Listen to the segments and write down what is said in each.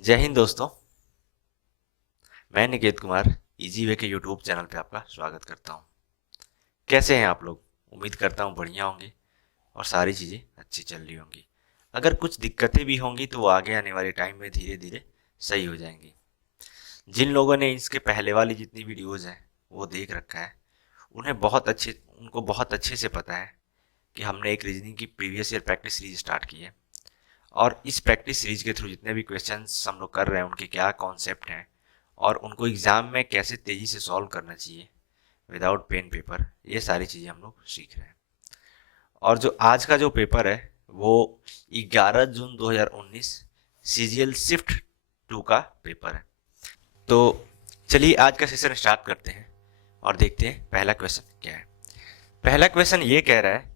जय हिंद दोस्तों। मैं निकेत कुमार इजी वे के यूट्यूब चैनल पे आपका स्वागत करता हूँ। कैसे हैं आप लोग? उम्मीद करता हूँ बढ़िया होंगे और सारी चीज़ें अच्छी चल रही होंगी। अगर कुछ दिक्कतें भी होंगी तो वो आगे आने वाले टाइम में धीरे धीरे सही हो जाएंगी। जिन लोगों ने इसके पहले वाली जितनी वीडियोज़ हैं वो देख रखा है, उनको बहुत अच्छे से पता है कि हमने एक रीजनिंग की previous year practice series start की है और इस प्रैक्टिस सीरीज के थ्रू जितने भी क्वेश्चंस हम लोग कर रहे हैं उनके क्या कॉन्सेप्ट हैं और उनको एग्जाम में कैसे तेजी से सॉल्व करना चाहिए विदाउट पेन पेपर, ये सारी चीज़ें हम लोग सीख रहे हैं। और जो आज का जो पेपर है वो 11 जून 2019 सीजीएल शिफ्ट 2 का पेपर है। तो चलिए आज का सेशन स्टार्ट करते हैं और देखते हैं पहला क्वेश्चन क्या है। पहला क्वेश्चन ये कह रहा है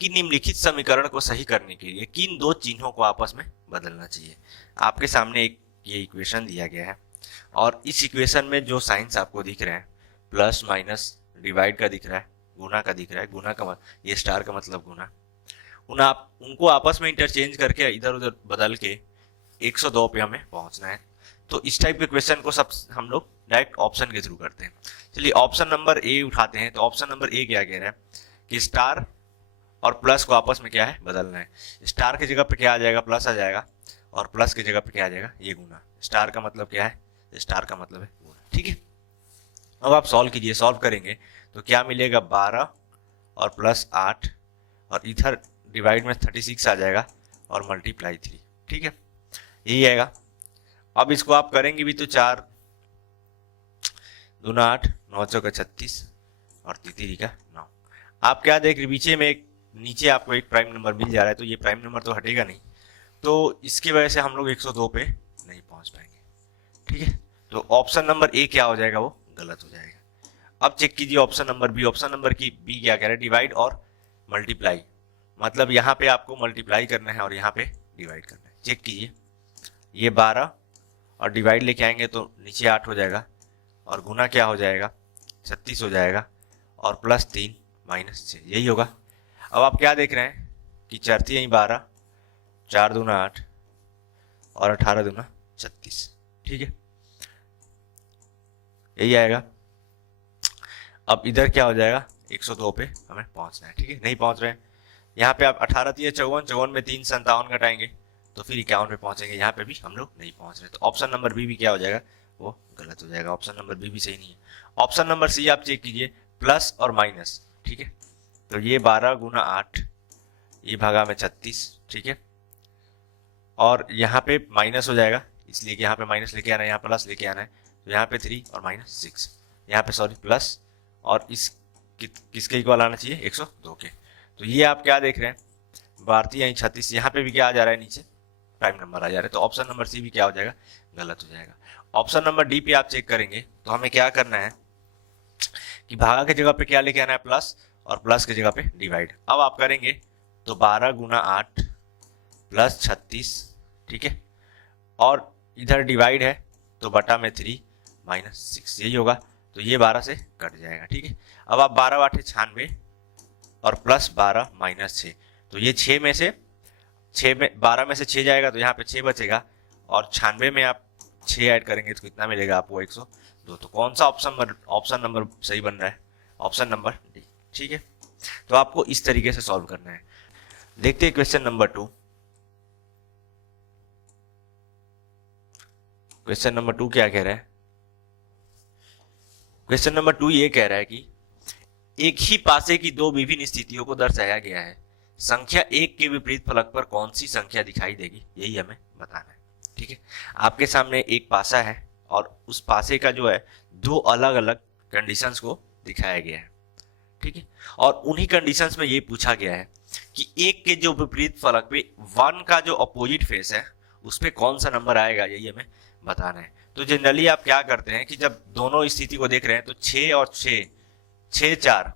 कि निम्नलिखित समीकरण को सही करने के लिए किन दो चिन्हों को आपस में बदलना चाहिए। आपके सामने एक ये इक्वेशन दिया गया है और इस इक्वेशन में जो साइंस आपको दिख रहे हैं, प्लस माइनस डिवाइड का दिख रहा है, गुना का दिख रहा है, गुना का ये स्टार का मतलब गुना, उनको आपस में इंटरचेंज करके इधर उधर बदल के 102 पे हमें पहुंचना है। तो इस टाइप के क्वेश्चन को सब हम लोग डायरेक्ट ऑप्शन के थ्रू करते हैं। चलिए ऑप्शन नंबर ए उठाते हैं। तो ऑप्शन नंबर ए क्या कह रहा है कि स्टार और प्लस को आपस में क्या है बदलना है। स्टार की जगह पे क्या आ जाएगा, प्लस आ जाएगा, और प्लस की जगह पे क्या आ जाएगा, ये गुना। स्टार का मतलब क्या है, स्टार का मतलब है गुना। ठीक है, अब आप सॉल्व कीजिए। सॉल्व करेंगे तो क्या मिलेगा, 12 और प्लस 8 और इधर डिवाइड में 36 आ जाएगा और मल्टीप्लाई 3। ठीक है, यही आएगा। अब इसको आप करेंगे भी तो 4 दूना 8, 9 चौका 36 और तीतीरी का 9। आप क्या देख रहे, पीछे में एक नीचे आपको एक प्राइम नंबर मिल जा रहा है, तो ये प्राइम नंबर तो हटेगा नहीं, तो इसकी वजह से हम लोग 102 पे नहीं पहुंच पाएंगे। ठीक है, तो ऑप्शन नंबर ए क्या हो जाएगा, वो गलत हो जाएगा। अब चेक कीजिए option number B. Option number की बी क्या कह रहा है, डिवाइड और मल्टीप्लाई, मतलब यहाँ पे आपको मल्टीप्लाई करना है और यहाँ पे डिवाइड करना है। चेक कीजिए, ये 12 और डिवाइड लेके आएंगे तो नीचे 8 हो जाएगा और गुना क्या हो जाएगा, 36 हो जाएगा और प्लस 3 माइनस 6, यही होगा। अब आप क्या देख रहे हैं कि चरती यहीं 12, 4 दूना 8 और 18 दूना 36। ठीक है, यही आएगा। अब इधर क्या हो जाएगा, 102 पे हमें पहुंचना है। ठीक है, नहीं पहुंच रहे हैं। यहाँ पे आप 18 3 54, 54 में 3 57 घटाएंगे तो फिर 51 पे पहुंचेंगे। यहाँ पे भी हम लोग नहीं पहुंच रहे, तो ऑप्शन नंबर बी भी क्या हो जाएगा, वो गलत हो जाएगा। ऑप्शन नंबर बी भी सही नहीं है। ऑप्शन नंबर सी आप चेक कीजिए, प्लस और माइनस। ठीक है, तो ये 12 गुना 8, ये भागा में 36। ठीक है, और यहाँ पे माइनस हो जाएगा, इसलिए कि यहाँ पे माइनस लेके आना है, यहाँ प्लस लेके आना है, तो यहाँ पे 3 और माइनस 6, यहाँ पे सॉरी प्लस, और इस किसके इक्वल आना चाहिए, 102 के। तो ये आप क्या देख रहे हैं, भारतीय यहीं 36, यहाँ पे भी क्या आ जा रहा है, नीचे प्राइम नंबर आ जा रहा है, तो ऑप्शन नंबर सी भी क्या हो जाएगा, गलत हो जाएगा। ऑप्शन नंबर डी पे आप चेक करेंगे तो हमें क्या करना है कि भागा की जगह पे क्या लेके आना है, प्लस, और प्लस की जगह पे डिवाइड। अब आप करेंगे तो 12 गुना 8 प्लस 36। ठीक है, और इधर डिवाइड है तो बटा में 3 माइनस 6, यही होगा। तो ये 12 से कट जाएगा। ठीक है, अब आप 12 8 96 और प्लस 12 माइनस 6, तो ये 6 में से 12 में से 6 जाएगा तो यहाँ पे 6 बचेगा, और 96 में आप 6 ऐड करेंगे तो कितना मिलेगा आपको, 102। तो कौन सा ऑप्शन नंबर सही बन रहा है, ऑप्शन नंबर डी। ठीक है, तो आपको इस तरीके से सॉल्व करना है। देखते हैं क्वेश्चन नंबर 2। क्वेश्चन नंबर 2 क्या कह रहा है, क्वेश्चन नंबर 2 ये कह रहा है कि एक ही पासे की दो विभिन्न स्थितियों को दर्शाया गया है, संख्या 1 के विपरीत फलक पर कौन सी संख्या दिखाई देगी, यही हमें बताना है। ठीक है, आपके सामने एक पासा है और उस पासे का जो है दो अलग अलग कंडीशंस को दिखाया गया है। ठीक है, और उन्हीं कंडीशंस में ये पूछा गया है कि एक के जो विपरीत फलक पे 1 का जो अपोजिट फेस है उस पे कौन सा नंबर आएगा, यही हमें बताना है। तो जनरली आप क्या करते हैं कि जब दोनों स्थिति को देख रहे हैं तो 6 और 6, 6 4,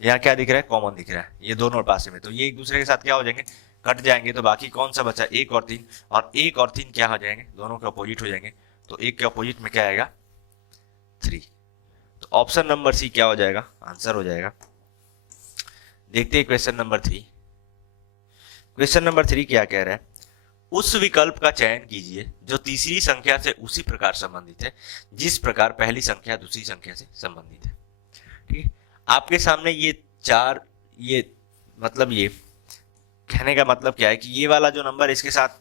यहाँ क्या दिख रहा है, कॉमन दिख रहा है, ये दोनों पासे में, तो ये एक दूसरे के साथ क्या हो जाएंगे, कट जाएंगे। तो बाकी कौन सा बचा, 1 और 3, और 1 और 3 क्या हो जाएंगे, दोनों के अपोजिट हो जाएंगे। तो 1 के अपोजिट में क्या आएगा, 3। तो ऑप्शन नंबर सी क्या हो जाएगा, आंसर हो जाएगा। देखते हैं क्वेश्चन नंबर 3। क्वेश्चन नंबर 3 क्या कह रहा है, उस विकल्प का चयन कीजिए जो तीसरी संख्या से उसी प्रकार संबंधित है जिस प्रकार पहली संख्या दूसरी संख्या से संबंधित है। ठीक है, आपके सामने ये चार, ये मतलब ये कहने का मतलब क्या है कि ये वाला जो नंबर इसके साथ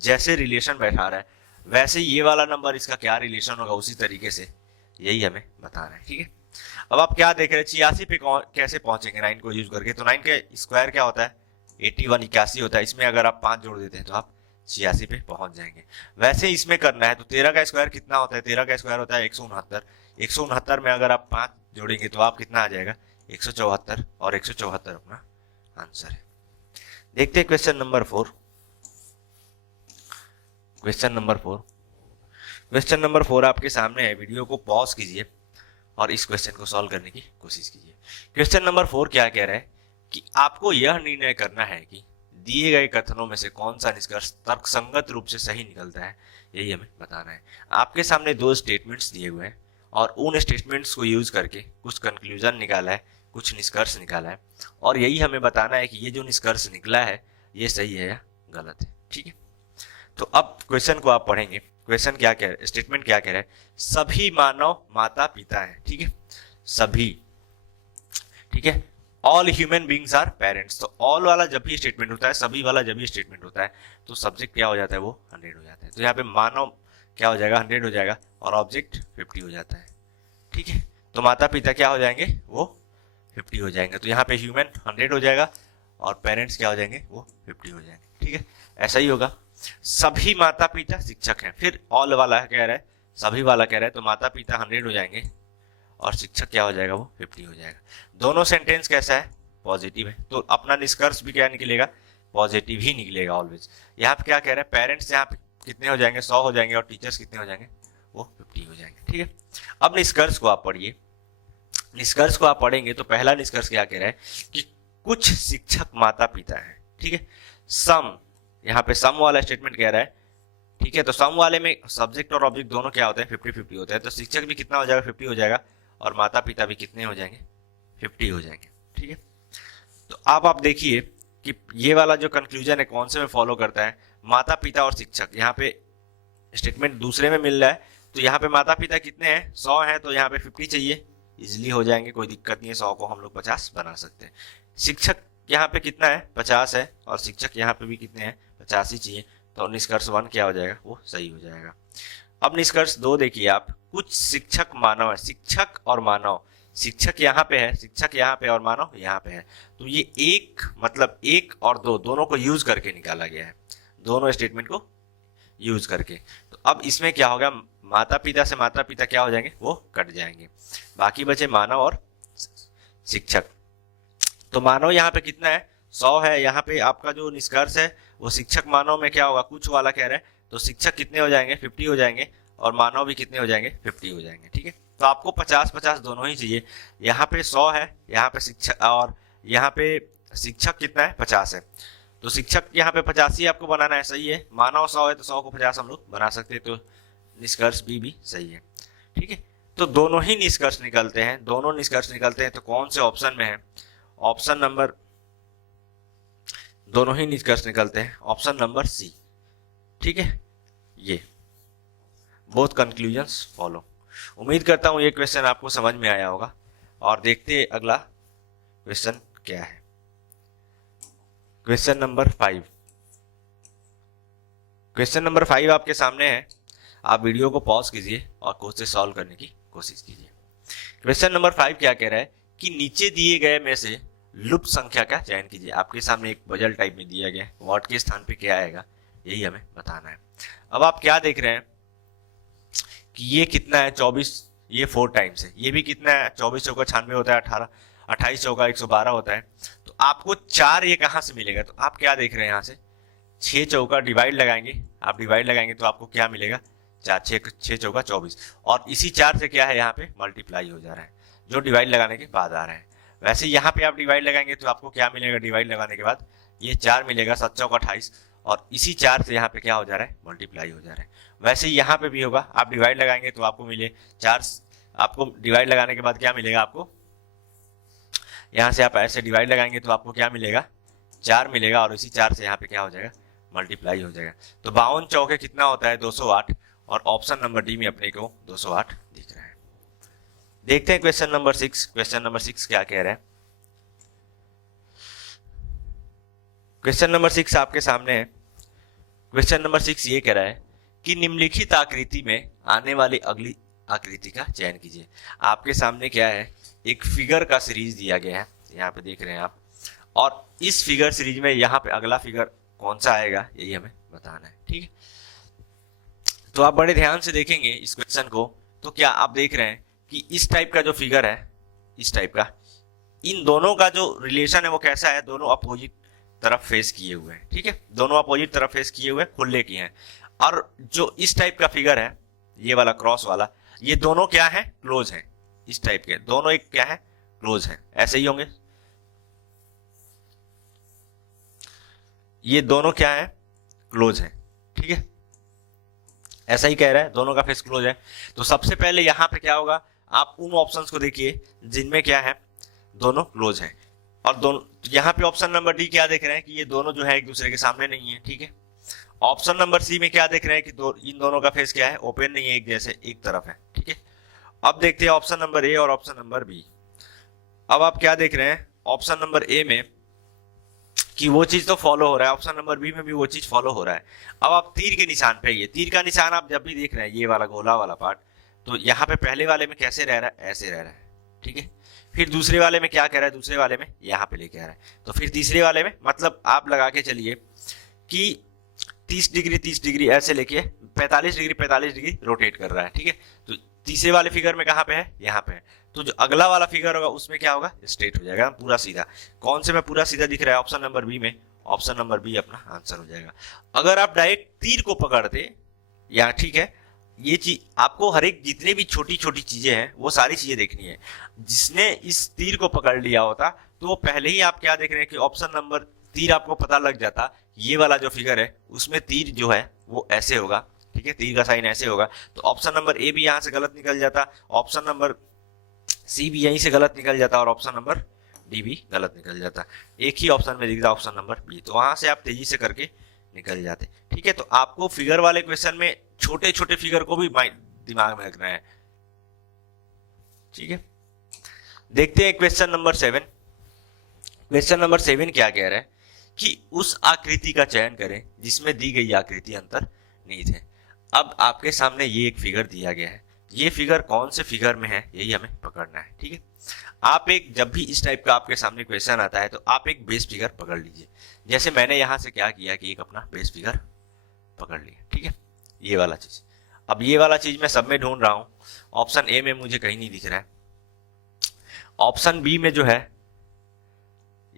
जैसे रिलेशन बैठा रहा है वैसे ये वाला नंबर इसका क्या रिलेशन होगा उसी तरीके से यही हमें बताना है। ठीक है, अब आप क्या देख रहे हैं 86 पे कैसे पहुंचेंगे 9 को यूज करके, तो 9 के स्क्वायर क्या होता है 81, 81 होता है, इसमें अगर आप 5 जोड़ देते हैं तो आप 86 पे पहुंच जाएंगे। वैसे इसमें करना है तो 13 का स्क्वायर कितना होता है, 13 का स्क्वायर होता है 169, 169 में अगर आप 5 जोड़ेंगे तो आप कितना आ जाएगा 174, और 174 अपना आंसर है। देखते हैं question number 4। Question number 4, question number 4 आपके सामने है, वीडियो को पॉज कीजिए और इस क्वेश्चन को सॉल्व करने की कोशिश कीजिए। क्वेश्चन नंबर 4 क्या कह रहा है कि आपको यह निर्णय करना है कि दिए गए कथनों में से कौन सा निष्कर्ष तर्कसंगत रूप से सही निकलता है, यही हमें बताना है। आपके सामने 2 स्टेटमेंट्स दिए हुए हैं और उन स्टेटमेंट्स को यूज करके कुछ कंक्लूजन निकाला है, कुछ निष्कर्ष निकाला है, और यही हमें बताना है कि ये जो निष्कर्ष निकला है ये सही है या गलत है। ठीक है, तो अब क्वेश्चन को आप पढ़ेंगे। क्वेश्चन क्या कह रहा है, स्टेटमेंट क्या कह रहा है, सभी मानव माता पिता हैं। ठीक है, सभी, ठीक है, all human beings are parents. तो ऑल वाला जब भी स्टेटमेंट होता है, सभी वाला जब भी स्टेटमेंट होता है तो सब्जेक्ट क्या हो जाता है वो 100 हो जाता है। तो यहाँ पे मानव क्या हो जाएगा 100 हो जाएगा और ऑब्जेक्ट 50 हो जाता है। ठीक है, तो माता पिता क्या हो जाएंगे वो 50 हो जाएंगे। तो यहाँ पे ह्यूमन 100 हो जाएगा और पेरेंट्स क्या हो जाएंगे वो 50 हो जाएंगे। ठीक है, ऐसा ही होगा। सभी माता पिता शिक्षक हैं, फिर ऑल वाला कह रहा है, सभी वाला कह रहा है, तो माता पिता 100 हो जाएंगे और शिक्षक क्या हो जाएगा वो 50 हो जाएगा। दोनों सेंटेंस कैसा है पॉजिटिव है, तो अपना निष्कर्ष भी क्या निकलेगा पॉजिटिव ही निकलेगा ऑलवेज। यहाँ पे क्या कह रहा है, पेरेंट्स यहाँ पे कितने हो जाएंगे 100 हो जाएंगे और टीचर्स कितने हो जाएंगे वो 50 हो जाएंगे। ठीक है, अब निष्कर्ष को आप पढ़िए। निष्कर्ष को आप पढ़ेंगे तो पहला निष्कर्ष क्या कह रहा है कि कुछ शिक्षक माता पिता हैं। ठीक है, सम, यहाँ पे सम वाला स्टेटमेंट कह रहा है। ठीक है, तो सम वाले में सब्जेक्ट और ऑब्जेक्ट दोनों क्या होते हैं 50-50 होते हैं, तो शिक्षक भी कितना हो जाएगा 50 हो जाएगा और माता पिता भी कितने हो जाएंगे 50 हो जाएंगे। ठीक है, तो अब आप देखिए कि ये वाला जो कंक्लूजन है कौन से में फॉलो करता है, माता पिता और शिक्षक। यहाँ पे स्टेटमेंट दूसरे में मिल रहा है, तो यहाँ पे माता पिता कितने हैं 100 हैं, तो यहाँ पे 50 चाहिए, इजिली हो जाएंगे, कोई दिक्कत नहीं है, 100 को हम लोग 50 बना सकते हैं। शिक्षक यहाँ पे कितना है 50 है और शिक्षक यहाँ पे भी कितने हैं 50 ही चाहिए, तो निष्कर्ष 1 क्या हो जाएगा वो सही हो जाएगा। अब निष्कर्ष 2 देखिए आप, कुछ शिक्षक मानव है, शिक्षक और मानव, शिक्षक यहाँ पे है, शिक्षक यहाँ पे और मानव यहाँ पे है, तो ये एक मतलब 1 और 2 दोनों को यूज करके निकाला गया है, दोनों स्टेटमेंट को यूज करके। तो अब इसमें क्या होगा, माता पिता से माता पिता क्या हो जाएंगे वो कट जाएंगे, बाकी बचे मानव और शिक्षक। तो मानव यहाँ पे कितना है 100 है, यहाँ पे आपका जो निष्कर्ष है वो शिक्षक मानव में क्या होगा कुछ वाला कह रहे हैं, तो शिक्षक कितने हो जाएंगे 50 हो जाएंगे और मानव भी कितने हो जाएंगे 50 हो जाएंगे। ठीक है, तो आपको 50-50 दोनों ही चाहिए। यहाँ पे 100 है, यहाँ पे शिक्षक, और यहाँ पे शिक्षक कितना है 50 है, तो शिक्षक यहाँ पे 50 ही आपको बनाना है, सही है। मानव 100 है तो 100 को 50 हम लोग बना सकते हैं, तो निष्कर्ष भी सही है। ठीक है, तो दोनों ही निष्कर्ष निकलते हैं, दोनों निष्कर्ष निकलते हैं, तो कौन से ऑप्शन में है, ऑप्शन नंबर, दोनों ही निष्कर्ष निकलते हैं ऑप्शन नंबर सी। ठीक है, ये बोथ कंक्लूजन्स फॉलो। उम्मीद करता हूं ये क्वेश्चन आपको समझ में आया होगा, और देखते हैं अगला क्वेश्चन क्या है। क्वेश्चन नंबर 5, क्वेश्चन नंबर 5 आपके सामने है, आप वीडियो को पॉज कीजिए और खुद से सॉल्व करने की कोशिश कीजिए। क्वेश्चन नंबर 5 क्या कह रहा है कि नीचे दिए गए में से लुप्त संख्या का चयन कीजिए। आपके सामने एक पजल टाइप में दिया गया है, व्हाट के स्थान पे क्या आएगा यही हमें बताना है। अब आप क्या देख रहे हैं कि ये कितना है 24, ये 4 टाइम्स है, ये भी कितना है 24 चौका 96 होता है, 18 28 चौका 112 होता है, तो आपको 4 ये कहाँ से मिलेगा, तो आप क्या देख रहे हैं यहाँ से 6 चौका डिवाइड लगाएंगे, आप डिवाइड लगाएंगे तो आपको क्या मिलेगा 4 6 चौका 24, और इसी 4 से क्या है यहाँ पे मल्टीप्लाई हो जा रहा है जो डिवाइड लगाने के बाद आ रहा है। वैसे यहाँ पे आप डिवाइड लगाएंगे तो आपको क्या मिलेगा, डिवाइड लगाने के बाद ये 4 मिलेगा 7 चौका 28, और इसी 4 से यहाँ पे क्या हो जा रहा है मल्टीप्लाई हो जा रहा है। वैसे यहाँ पे भी होगा, आप डिवाइड लगाएंगे तो आपको मिले 4, आपको डिवाइड लगाने के बाद क्या मिलेगा, आपको यहाँ से आप ऐसे डिवाइड लगाएंगे तो आपको क्या मिलेगा 4 मिलेगा, और इसी 4 से यहाँ पे क्या हो जाएगा मल्टीप्लाई हो जाएगा। तो 52 चौके कितना होता है 208, और ऑप्शन नंबर डी में अपने को 208 दिख रहा है। देखते हैं क्वेश्चन नंबर 6। क्वेश्चन नंबर 6 क्या कह रहा है। क्वेश्चन नंबर 6 आपके सामने है। क्वेश्चन नंबर 6 ये कह रहा है कि निम्नलिखित आकृति में आने वाली अगली आकृति का चयन कीजिए। आपके सामने क्या है, एक फिगर का सीरीज दिया गया है, यहाँ पे देख रहे हैं आप, और इस फिगर सीरीज में यहाँ पे अगला फिगर कौन सा आएगा यही हमें बताना है। ठीक है, तो आप बड़े ध्यान से देखेंगे इस क्वेश्चन को, तो क्या आप देख रहे हैं कि इस टाइप का जो फिगर है, इस टाइप का, इन दोनों का जो रिलेशन है वो कैसा है, दोनों अपोजिट तरफ फेस किए हुए हैं। ठीक है, दोनों अपोजिट तरफ फेस किए हुए, खुले किए हैं। और जो इस टाइप का फिगर है, ये वाला क्रॉस वाला, ये दोनों क्या है, क्लोज हैं। इस टाइप के दोनों एक क्या है, क्लोज हैं, ऐसे ही होंगे। ये दोनों क्या है, क्लोज हैं। ठीक है, ऐसा ही कह रहा है, दोनों का फेस क्लोज है। तो सबसे पहले यहां पे क्या होगा, आप उन ऑप्शंस को देखिए जिनमें क्या है, दोनों क्लोज हैं। और दोनों यहाँ पे ऑप्शन नंबर डी क्या देख रहे हैं कि ये दोनों जो है एक दूसरे के सामने नहीं है। ठीक है, ऑप्शन नंबर सी में क्या देख रहे हैं कि इन दोनों का फेस क्या है, ओपन नहीं है, एक जैसे एक तरफ है। ठीक है, अब देखते हैं ऑप्शन नंबर ए और ऑप्शन नंबर बी। अब आप क्या देख रहे हैं, ऑप्शन नंबर ए में कि वो चीज तो फॉलो हो रहा है, ऑप्शन नंबर बी में भी वो चीज फॉलो हो रहा है। अब आप तीर के निशान पे, ये तीर का निशान आप जब भी देख रहे हैं, ये वाला गोला वाला पार्ट, तो यहाँ पे पहले वाले में कैसे रह रहा है, ऐसे रह रहा है। ठीक है, फिर दूसरे वाले में क्या कह रहा है, दूसरे वाले में यहाँ पे लेके आ रहा है। तो फिर तीसरे वाले में, मतलब आप लगा के चलिए कि 30 डिग्री 30 डिग्री ऐसे लेके 45 डिग्री 45 डिग्री रोटेट कर रहा है। ठीक है, तो तीसरे वाले फिगर में कहाँ पे है, यहाँ पे है। तो जो अगला वाला फिगर होगा उसमें क्या होगा, स्ट्रेट हो जाएगा, पूरा सीधा। कौन से में पूरा सीधा दिख रहा है, ऑप्शन नंबर बी में। ऑप्शन नंबर बी अपना आंसर हो जाएगा। अगर आप डायरेक्ट तीर को पकड़ते या, ठीक है, ये चीज आपको हर एक जितने भी छोटी छोटी चीजें हैं वो सारी चीजें देखनी है। जिसने इस तीर को पकड़ लिया होता तो वो पहले ही आप क्या देख रहे हैं कि ऑप्शन नंबर तीर आपको पता लग जाता, ये वाला जो फिगर है उसमें तीर जो है वो ऐसे होगा। ठीक है, तीर का साइन ऐसे होगा। तो ऑप्शन नंबर ए भी यहाँ से गलत निकल जाता, ऑप्शन नंबर सी भी यहीं से गलत निकल जाता, और ऑप्शन नंबर डी भी गलत निकल जाता। एक ही ऑप्शन में दिखता, ऑप्शन नंबर बी। तो वहां से आप तेजी से करके निकल जाते। ठीक है, तो आपको फिगर वाले क्वेश्चन में छोटे छोटे फिगर को भी दिमाग में रखना है। ठीक है, देखते हैं क्वेश्चन नंबर 7। क्वेश्चन नंबर 7 क्या कह रहा है कि उस आकृति का चयन करें जिसमें दी गई आकृति अंतर्निहित है। अब आपके सामने ये एक फिगर दिया गया है, ये फिगर कौन से फिगर में है यही हमें पकड़ना है। ठीक है, आप एक, जब भी इस टाइप का आपके सामने क्वेश्चन आता है तो आप एक बेस फिगर पकड़ लीजिए। जैसे मैंने यहां से क्या किया कि एक अपना बेस फिगर पकड़ लिया। ठीक है, ये वाला चीज। अब ये वाला चीज मैं सब में ढूंढ रहा हूं, ऑप्शन ए में मुझे कहीं नहीं दिख रहा है। ऑप्शन बी में जो है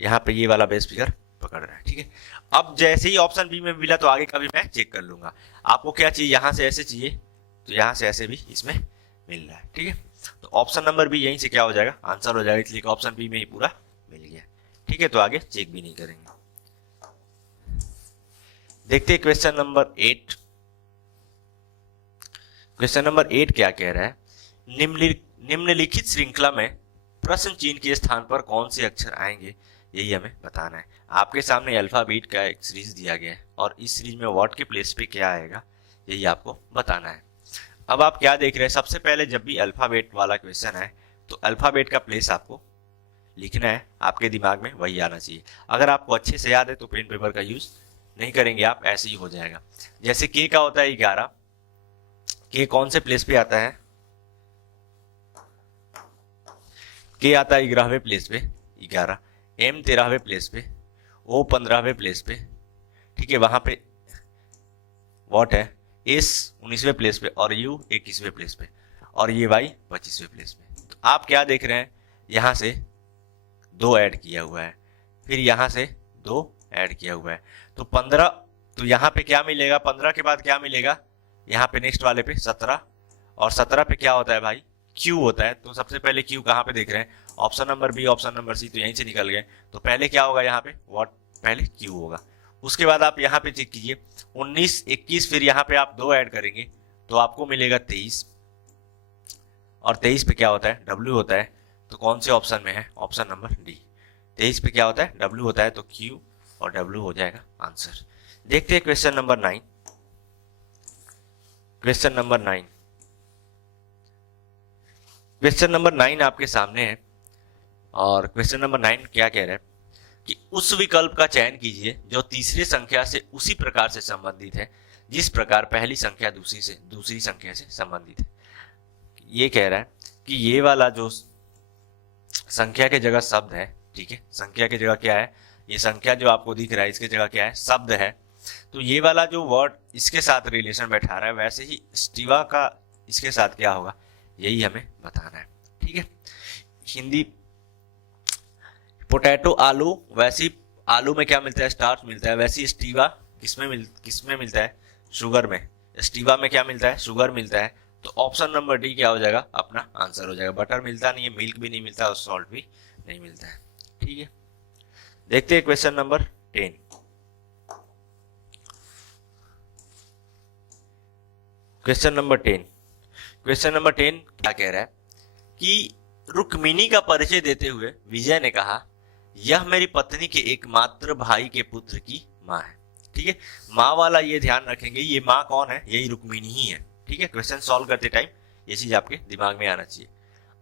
यहाँ पे ये वाला बेस फिगर पकड़ रहा है। ठीक है, अब जैसे ही ऑप्शन बी में मिला तो आगे का भी मैं चेक कर लूंगा। आपको क्या चाहिए, यहाँ से ऐसे चाहिए, तो यहाँ से ऐसे भी इसमें मिल रहा है। ठीक है, तो ऑप्शन नंबर बी यहीं से क्या हो जाएगा, आंसर हो जाएगा, इसलिए ऑप्शन बी में ही पूरा मिल गया। ठीक है, तो आगे चेक भी नहीं करेंगे। देखते हैं क्वेश्चन नंबर 8। क्वेश्चन नंबर 8 क्या कह रहा है, निम्नलिखित श्रृंखला में प्रश्न चिन्ह के स्थान पर कौन से अक्षर आएंगे यही हमें बताना है। आपके सामने अल्फाबेट का एक सीरीज दिया गया है और इस सीरीज में व्हाट के प्लेस पे क्या आएगा यही आपको बताना है। अब आप क्या देख रहे हैं, सबसे पहले जब भी अल्फाबेट वाला क्वेश्चन है तो अल्फाबेट का प्लेस आपको लिखना है, आपके दिमाग में वही आना चाहिए। अगर आपको अच्छे से याद है तो पेन पेपर का यूज नहीं करेंगे आप, ऐसे ही हो जाएगा। जैसे के का होता है 11, के कौन से प्लेस पे आता है, के आता है 11वें प्लेस पे 11, एम 13वें प्लेस पे, ओ 15वें प्लेस पे। ठीक है, वहां पे व्हाट है, एस 19वें प्लेस पे, और यू 21वें प्लेस पे, और ये वाई 25वें प्लेस पे। तो आप क्या देख रहे हैं, यहां से 2 ऐड किया हुआ है, फिर यहां से 2 ऐड किया हुआ है, तो 15। तो यहाँ पे क्या मिलेगा, 15 के बाद क्या मिलेगा, यहाँ पे नेक्स्ट वाले पे 17, और 17 पे क्या होता है भाई, क्यू होता है। तो सबसे पहले क्यू कहाँ पे देख रहे हैं, option number B, option number C, तो यहीं से निकल गए। तो पहले क्या होगा यहाँ पे, व्हाट, पहले क्यू होगा। उसके बाद आप यहाँ पे चेक कीजिए 19, 21, फिर यहाँ पे आप 2 ऐड करेंगे तो आपको मिलेगा 23, और 23 पे क्या होता है, डब्ल्यू होता है। तो कौन से ऑप्शन में है, ऑप्शन नंबर डी। 23 पे क्या होता है, डब्ल्यू होता है, तो क्यू और डब्ल्यू हो जाएगा आंसर। देखते हैं question number 9। Question number 9, question number 9 आपके सामने है। और क्वेश्चन नंबर 9 क्या कह रहा है कि उस विकल्प का चयन कीजिए जो तीसरी संख्या से उसी प्रकार से संबंधित है जिस प्रकार पहली संख्या दूसरी संख्या से संबंधित है। ये कह रहा है कि ये वाला जो संख्या के जगह शब्द है, ठीक है, संख्या की जगह क्या है, ये संख्या जो आपको दिख रहा है इसके जगह क्या है, शब्द है। तो ये वाला जो वर्ड इसके साथ रिलेशन बैठा रहा है, वैसे ही स्टीवा का इसके साथ क्या होगा, यही हमें बताना है। ठीक है, हिंदी पोटैटो आलू, वैसे ही आलू में क्या मिलता है, स्टार्च मिलता है। वैसे ही स्टीवा किसमें मिलता है, शुगर में। स्टीवा में क्या मिलता है, शुगर मिलता है। तो ऑप्शन नंबर डी क्या हो जाएगा, अपना आंसर हो जाएगा। बटर मिलता नहीं है, मिल्क भी नहीं मिलता और सॉल्ट भी नहीं मिलता है। ठीक है, देखते हैं question number 10। Question number 10, question number 10 क्या कह रहा है कि रुक्मिणी का परिचय देते हुए विजय ने कहा, यह मेरी पत्नी के एकमात्र भाई के पुत्र की माँ है। ठीक है, माँ वाला ये ध्यान रखेंगे, ये माँ कौन है, यही रुक्मिणी ही है। ठीक है, क्वेश्चन सॉल्व करते टाइम ये चीज आपके दिमाग में आना चाहिए।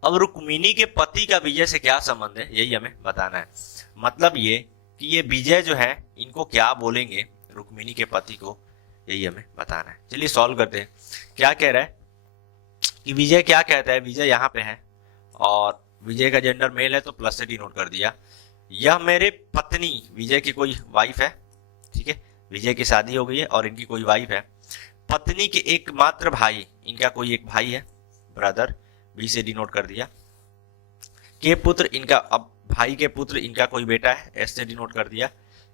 अब रुक्मिणी के पति का विजय से क्या संबंध है, यही हमें बताना है। मतलब ये कि ये विजय जो है इनको क्या बोलेंगे, रुक्मिणी के पति को, यही हमें बताना है। चलिए सॉल्व करते हैं। क्या कह रहा है कि विजय क्या कहता है, विजय यहाँ पे है और विजय का जेंडर मेल है तो प्लस से डिनोट कर दिया। यह मेरे पत्नी, विजय की कोई वाइफ है। ठीक है, विजय की शादी हो गई है और इनकी कोई वाइफ है। पत्नी के एकमात्र भाई, इनका कोई एक भाई है, ब्रदर, बी से डिनोट कर दिया। के पुत्र, इनका अब भाई के पुत्र इनका कोई बेटा है, एस से डिनोट कर दिया।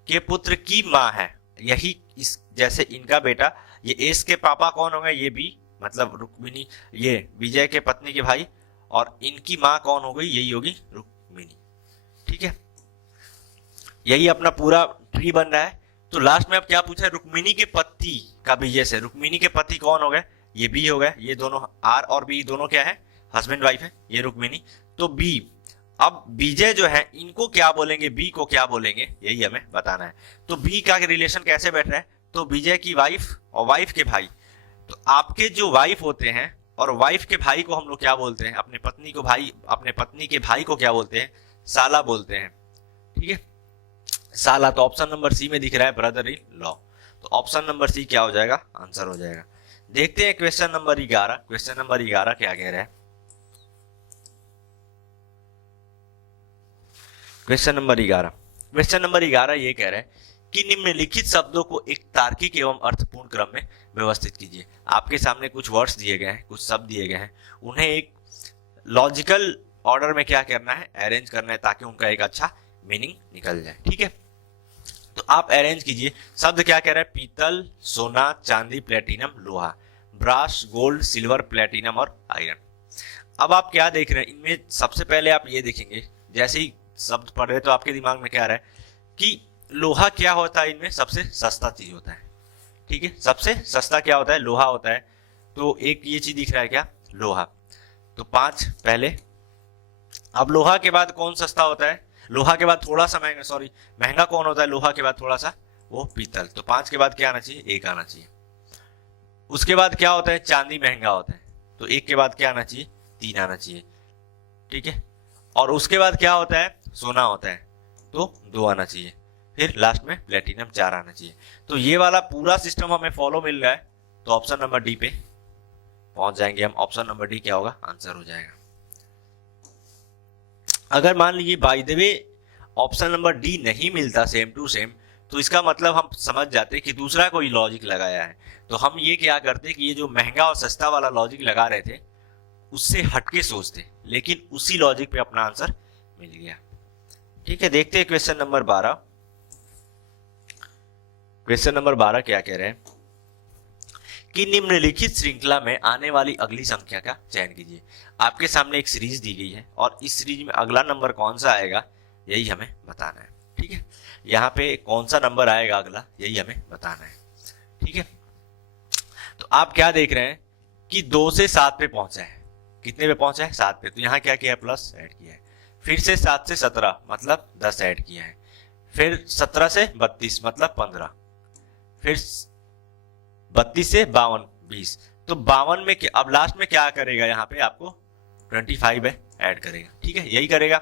के पुत्र की माँ है, यही इस जैसे इनका बेटा, ये एस के पापा कौन हो गए, ये बी, मतलब रुक्मिणी, ये विजय के पत्नी के भाई, और इनकी माँ कौन हो गई, यही होगी रुक्मिणी। ठीक है, यही अपना पूरा ट्री बन रहा है। तो लास्ट में अब क्या पूछा है, रुक्मिणी के पति का विजय से, रुक्मिणी के पति कौन हो गए, ये बी हो गए। ये दोनों आर और बी दोनों क्या है, हस्बैंड वाइफ है, ये रुक्मिणी। तो बी, अब विजय जो है इनको क्या बोलेंगे, बी को क्या बोलेंगे, यही हमें बताना है। तो बी का रिलेशन कैसे बैठ रहा है, तो विजय की वाइफ और वाइफ के भाई। तो आपके जो वाइफ होते हैं और वाइफ के भाई को हम लोग क्या बोलते हैं, अपने पत्नी को भाई, अपने पत्नी के भाई को क्या बोलते हैं, साला बोलते हैं। ठीक है, साला। तो ऑप्शन नंबर सी में दिख रहा है ब्रदर इन लॉ, तो ऑप्शन नंबर सी क्या हो जाएगा, आंसर हो जाएगा। देखते हैं क्वेश्चन नंबर 11। क्वेश्चन नंबर 11 क्या कह रहा है, क्वेश्चन नंबर 11, क्वेश्चन नंबर 11 ये कह रहा है कि निम्नलिखित शब्दों को एक तार्किक एवं अर्थपूर्ण क्रम में व्यवस्थित कीजिए। आपके सामने कुछ वर्ड्स दिए गए हैं, कुछ शब्द दिए गए हैं, उन्हें एक लॉजिकल ऑर्डर में क्या करना है, अरेंज करना है, ताकि उनका एक अच्छा मीनिंग निकल जाए। ठीक है, तो आप अरेंज कीजिए। शब्द क्या कह रहा है, पीतल, सोना, चांदी, प्लेटिनम, लोहा, ब्रास, गोल्ड, सिल्वर, प्लेटिनम और आयरन। अब आप क्या देख रहे हैं, इनमें सबसे पहले आप ये देखेंगे, जैसे ही शब्द पढ़ रहे तो आपके दिमाग में क्या आ रहा है कि लोहा क्या होता है, इनमें सबसे सस्ता चीज होता है। ठीक है, सबसे सस्ता क्या होता है, लोहा होता है। तो एक ये चीज दिख रहा है क्या, लोहा। तो 5 पहले। अब लोहा के बाद कौन सस्ता होता है, लोहा के बाद थोड़ा सा महंगा, सॉरी महंगा कौन होता है, लोहा के बाद थोड़ा सा, वो पीतल। तो 5 के बाद क्या आना चाहिए, 1 आना चाहिए। उसके बाद क्या होता है, चांदी महंगा होता है, तो 1 के बाद क्या आना चाहिए, 3 आना चाहिए। ठीक है, और उसके बाद क्या होता है, सोना होता है, तो 2 आना चाहिए। फिर लास्ट में प्लेटिनम 4 आना चाहिए। तो ये वाला पूरा सिस्टम हमें फॉलो मिल रहा है, तो ऑप्शन नंबर डी पे पहुंच जाएंगे हम। ऑप्शन नंबर डी क्या होगा, आंसर हो जाएगा। अगर मान लीजिए by the way option number D नहीं मिलता सेम टू सेम, तो इसका मतलब हम समझ जाते कि दूसरा कोई लॉजिक लगाया है। तो हम ये क्या करते कि ये जो महंगा और सस्ता वाला लॉजिक लगा रहे थे उससे हटके सोचते, लेकिन उसी लॉजिक पे अपना आंसर मिल गया। ठीक है, देखते हैं क्वेश्चन नंबर 12। क्वेश्चन नंबर 12 क्या कह रहे हैं कि निम्नलिखित श्रृंखला में आने वाली अगली संख्या का चयन कीजिए। आपके सामने एक सीरीज दी गई है और इस सीरीज में अगला नंबर कौन सा आएगा, यही हमें बताना है। ठीक है, यहाँ पे कौन सा नंबर आएगा अगला, यही हमें बताना है। ठीक है, तो आप क्या देख रहे हैं कि 2 से 7 पे पहुंचा है, कितने पे पहुंचा है, 7 पे। तो यहाँ क्या किया है, प्लस ऐड किया है। फिर से 7 से 17 मतलब 10 ऐड किया है। फिर 17 से 32 मतलब 15। फिर 32 से 52 20। तो 52 में अब लास्ट में क्या करेगा, यहाँ पे आपको 25 ऐड करेगा, ठीक है, यही करेगा।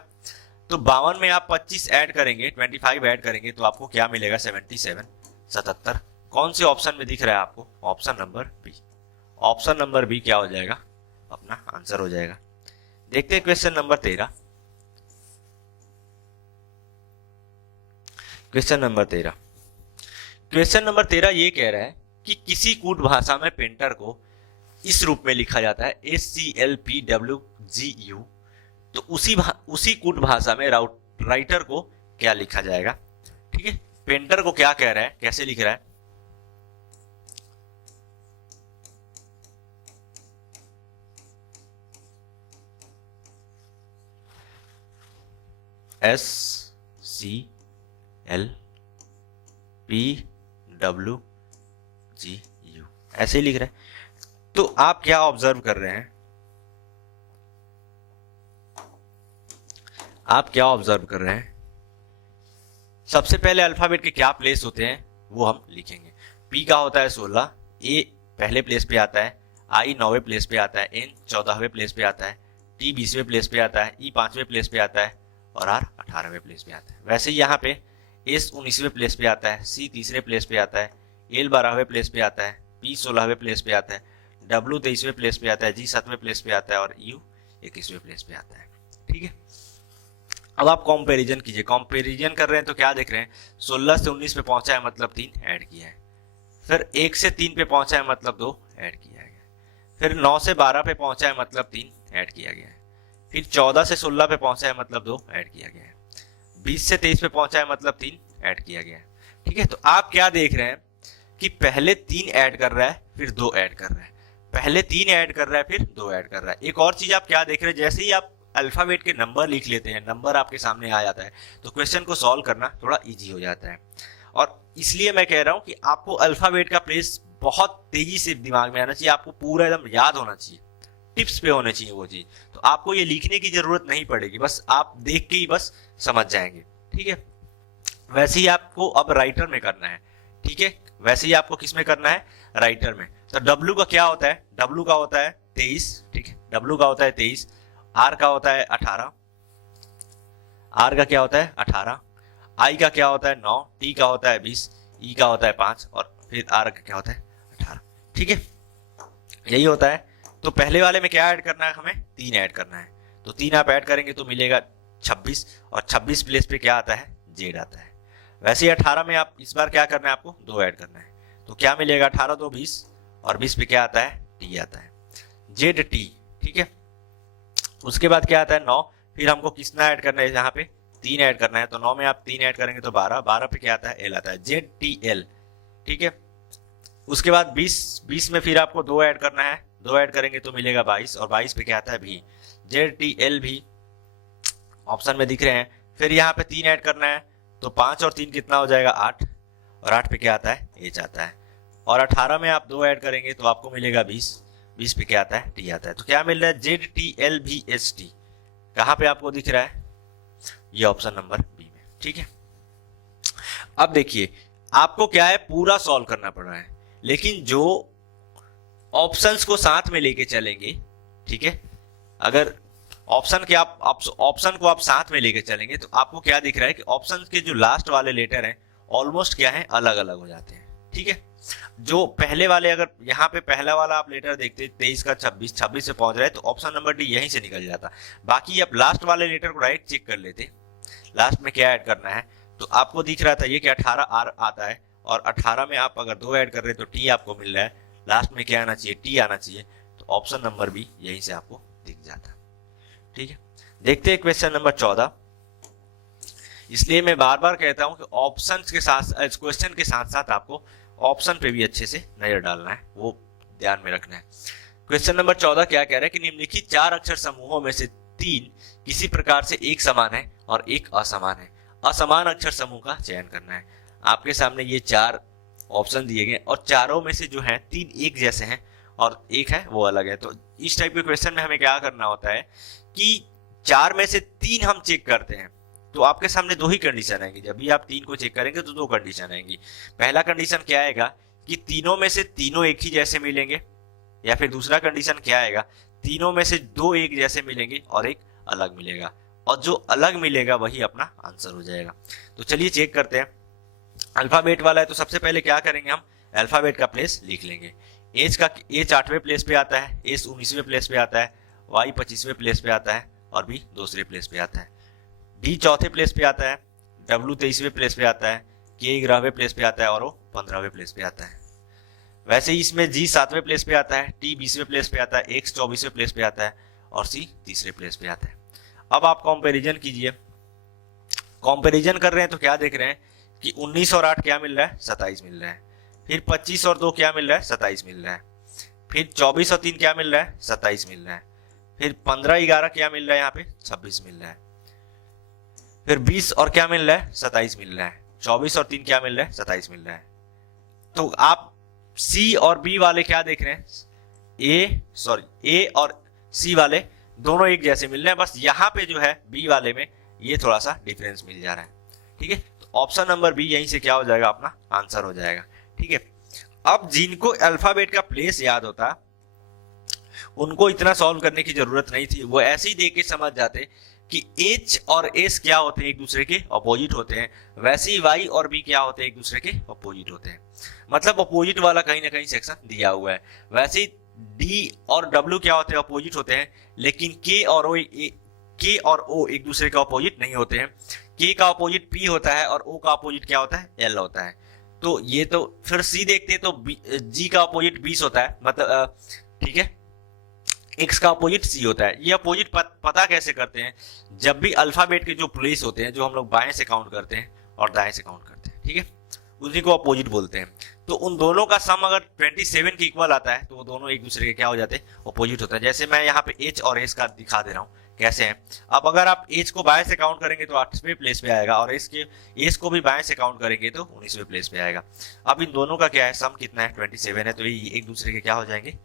तो 52 में आप 25 ऐड करेंगे, 25 ऐड करेंगे तो आपको क्या मिलेगा, 77 77। कौन से ऑप्शन में दिख रहा है आपको, option number B. Option number B क्या हो जाएगा, अपना आंसर हो जाएगा। देखते हैं question number 13। Question number 13, question number 13 ये कह रहा है कि किसी कूट भाषा में पेंटर को इस रूप में लिखा जाता है SCLPWGU, तो उसी कूट भाषा में राइटर को क्या लिखा जाएगा, ठीक है। पेंटर को क्या कह रहा है, कैसे लिख रहा है, SCLPWGU ऐसे लिख रहा है। तो आप क्या ऑब्जर्व कर रहे हैं, आप क्या ऑब्जर्व कर रहे हैं, सबसे पहले अल्फाबेट के क्या प्लेस होते हैं वो हम लिखेंगे। P का होता है 16, A पहले प्लेस पे आता है, I 9वें प्लेस पे आता है, N 14वें प्लेस पे आता है, T 20वें प्लेस पे आता है, E 5वें प्लेस पे आता है और R 18वें प्लेस पे आता है। वैसे ही यहाँ पे S 19वें प्लेस पे आता है, C 3रे प्लेस पे आता है, L 12वें प्लेस पे आता है, P 16वें प्लेस पे आता है, W 23वें प्लेस पे आता है, G 7वें प्लेस पे आता है और U 21वें प्लेस पे आता है, ठीक है। अब आप कंपैरिजन कीजिए, कंपैरिजन कर रहे हैं तो क्या देख रहे हैं, 16 से 19 पे पहुंचा है मतलब 3 ऐड किया है, फिर 1 से 3 पे पहुंचा है मतलब 2 ऐड किया गया, फिर 9 से 12 पे पहुंचा है मतलब 3 ऐड किया गया है, फिर 14 से 16 पे पहुंचा है मतलब 2 ऐड किया गया है, 20 से 23 पे पहुंचा है मतलब 3 ऐड किया गया है, ठीक है। तो आप क्या देख रहे हैं कि पहले 3 ऐड कर रहा है फिर 2 ऐड कर रहा है, पहले 3 ऐड कर रहा है फिर 2 ऐड कर रहा है। एक और चीज आप क्या देख रहे हैं, जैसे ही आप अल्फाबेट के नंबर लिख लेते हैं, नंबर आपके सामने आ जाता है तो क्वेश्चन को सॉल्व करना थोड़ा इजी हो जाता है। और इसलिए मैं कह रहा हूं कि आपको अल्फाबेट का प्लेस बहुत तेजी से दिमाग में आना चाहिए, आपको पूरा एकदम याद होना चाहिए, टिप्स पे होने चाहिए वो चीज। तो आपको ये लिखने की जरूरत नहीं पड़ेगी, बस आप देख के ही बस समझ जाएंगे, ठीक है। वैसे ही आपको अब राइटर में करना है, ठीक है, वैसे ही आपको किस में करना है, राइटर में। तो W का क्या होता है, W का होता है 23, ठीक है, W का होता है 23, R का होता है 18, R का क्या होता है 18, I का क्या होता है 9, T का होता है 20, E का होता है 5 और फिर R का क्या होता है 18, ठीक है, यही होता है। तो पहले वाले में क्या ऐड करना है, हमें 3 ऐड करना है, तो 3 आप ऐड करेंगे तो मिलेगा 26 और 26 प्लेस पे क्या आता है, Z आता है। वैसे ही 18 में आप इस बार क्या करना है, आपको 2 ऐड करना है, तो क्या मिलेगा 18 2 20 और 20 पे क्या आता है, T आता है, ZT, ठीक है। उसके बाद क्या आता है 9, फिर हमको कितना ऐड करना है, यहाँ पे 3 ऐड करना है, तो 9 में आप 3 ऐड करेंगे तो 12, 12 पे क्या आता है, L आता है, ZTL, ठीक है। उसके बाद 20 में फिर आपको 2 ऐड करना है, 2 ऐड करेंगे तो मिलेगा 22 और 22 पे क्या आता है, भी ZTL भी ऑप्शन में दिख रहे हैं। फिर यहाँ पे 3 ऐड करना है तो 5 और 3 कितना हो जाएगा 8 और 8 पे क्या आता है, H आता है। और 18 में आप 2 ऐड करेंगे तो आपको मिलेगा 20, 20 पे क्या आता है, T आता है। तो क्या मिल रहा है, ZTLVST कहाँ पे आपको दिख रहा है, ये ऑप्शन नंबर बी में, ठीक है। अब देखिए आपको क्या है, पूरा सॉल्व करना पड़ रहा है, लेकिन जो ऑप्शंस को साथ में लेके चलेंगे, ठीक है, अगर ऑप्शन के आप ऑप्शन को आप साथ में लेके चलेंगे तो आपको क्या दिख रहा है कि ऑप्शन के जो लास्ट वाले लेटर हैं ऑलमोस्ट क्या है, अलग अलग हो जाते हैं, ठीक है। जो पहले वाले, अगर यहाँ पे पहला वाला आप लेटर देखते 23 का 26, 26 से पहुंच रहे हैं तो ऑप्शन नंबर डी यहीं से निकल जाता। बाकी आप लास्ट वाले लेटर को डायरेक्ट चेक कर लेते, लास्ट में क्या ऐड करना है, तो आपको दिख रहा था ये कि 18 आर आता है और 18 में आप अगर 2 ऐड कर रहे हैं तो टी आपको मिल रहा है, लास्ट में क्या आना चाहिए, टी आना चाहिए, तो ऑप्शन नंबर बी यहीं से आपको दिख जाता, ठीक है। देखते हैं क्वेश्चन नंबर 14। इसलिए मैं बार बार कहता हूं कि ऑप्शन के साथ, क्वेश्चन के साथ साथ आपको ऑप्शन पे भी अच्छे से नजर डालना है, वो ध्यान में रखना है। क्वेश्चन नंबर 14 क्या कह रहा है कि निम्नलिखित 4 अक्षर समूहों में से 3 किसी प्रकार से एक समान है और एक असमान है, असमान अक्षर समूह का चयन करना है। आपके सामने ये 4 ऑप्शन दिए गए और चारों में से जो है 3 एक जैसे हैं और एक है वो अलग है। तो इस टाइप के क्वेश्चन में हमें क्या करना होता है कि 4 में से 3 हम चेक करते हैं, तो आपके सामने दो ही कंडीशन आएंगी। जब भी आप 3 को चेक करेंगे तो दो कंडीशन आएंगी। पहला कंडीशन क्या आएगा कि तीनों में से तीनों एक ही जैसे मिलेंगे, या फिर दूसरा कंडीशन क्या आएगा, तीनों में से दो एक जैसे मिलेंगे और एक अलग मिलेगा, और जो अलग मिलेगा वही अपना आंसर हो जाएगा। तो चलिए चेक करते हैं। अल्फाबेट वाला है तो सबसे पहले क्या करेंगे, हम अल्फाबेट का प्लेस लिख लेंगे। एच 8वें प्लेस पे आता है, एस 19वें प्लेस पे आता है, वाई 25वें प्लेस पे आता है और बी दूसरे प्लेस पे आता है, डी चौथे प्लेस पे आता है, डब्ल्यू 23वें प्लेस पे आता है, के 11वें प्लेस पे आता है और ओ 15वें प्लेस पे आता है। वैसे ही इसमें जी 7वें प्लेस पे आता है, टी 20वें प्लेस पे आता है, एक्स 24वें प्लेस पे आता है और सी तीसरे प्लेस पे आता है। अब आप कंपैरिजन कीजिए। कंपैरिजन कर रहे हैं तो क्या देख रहे हैं कि 19 और 8 क्या मिल रहा है, 27 मिल रहा है। फिर 25 और 2 क्या मिल रहा है, 27 मिल रहा है। फिर 24 और 3 क्या मिल रहा है, 27 मिल रहा है। फिर 15 11 क्या मिल रहा है, यहाँ पे 26 मिल रहा है। फिर 20 और क्या मिल रहा है, 27 मिल रहा है। 24 और 3 क्या मिल रहा है, 27 मिल रहा है। तो आप सी और बी वाले क्या देख रहे हैं, ए और सी वाले दोनों एक जैसे मिल रहे हैं, बस यहाँ पे जो है बी वाले में ये थोड़ा सा डिफरेंस मिल जा रहा है। ठीक है, तो ऑप्शन नंबर बी यहीं से क्या हो जाएगा, अपना आंसर हो जाएगा। ठीक है, अब जिनको अल्फाबेट का प्लेस याद होता उनको इतना सॉल्व करने की जरूरत नहीं थी, वो ऐसे ही देख के समझ जाते कि एच और एस क्या होते हैं, एक दूसरे के अपोजिट होते हैं। वैसे ही वाई और बी क्या होते हैं, एक दूसरे के अपोजिट होते हैं। मतलब अपोजिट वाला कहीं ना कहीं सेक्शन दिया हुआ है। वैसे ही डी और डब्ल्यू क्या होते हैं, अपोजिट होते हैं, लेकिन के और ओ एक दूसरे के अपोजिट नहीं होते हैं। के का अपोजिट पी होता है और ओ का अपोजिट क्या होता है, एल होता है। तो ये तो फिर सी देखते हैं तो जी का अपोजिट 20 होता है, मतलब ठीक है, एक्स का अपोजिट सी होता है। ये अपोजिट पता कैसे करते हैं, जब भी अल्फाबेट के जो प्लेस होते हैं, जो हम लोग बाएं से काउंट करते हैं और दाएं से काउंट करते हैं, ठीक है, उसी को अपोजिट बोलते हैं। तो उन दोनों का सम अगर 27 के इक्वल आता है तो वो दोनों एक दूसरे के क्या हो जाते हैं, अपोजिट होता है। जैसे मैं यहाँ पे एच और एस का दिखा दे रहा हूँ कैसे है। अब अगर आप एच को बाएं से काउंट करेंगे तो 8वें प्लेस पे आएगा, और एस को भी बाएं से काउंट करेंगे तो 19वें प्लेस पे आएगा। अब इन दोनों का क्या है, सम कितना है, 27 है, तो ये एक दूसरे के क्या हो जाएंगे,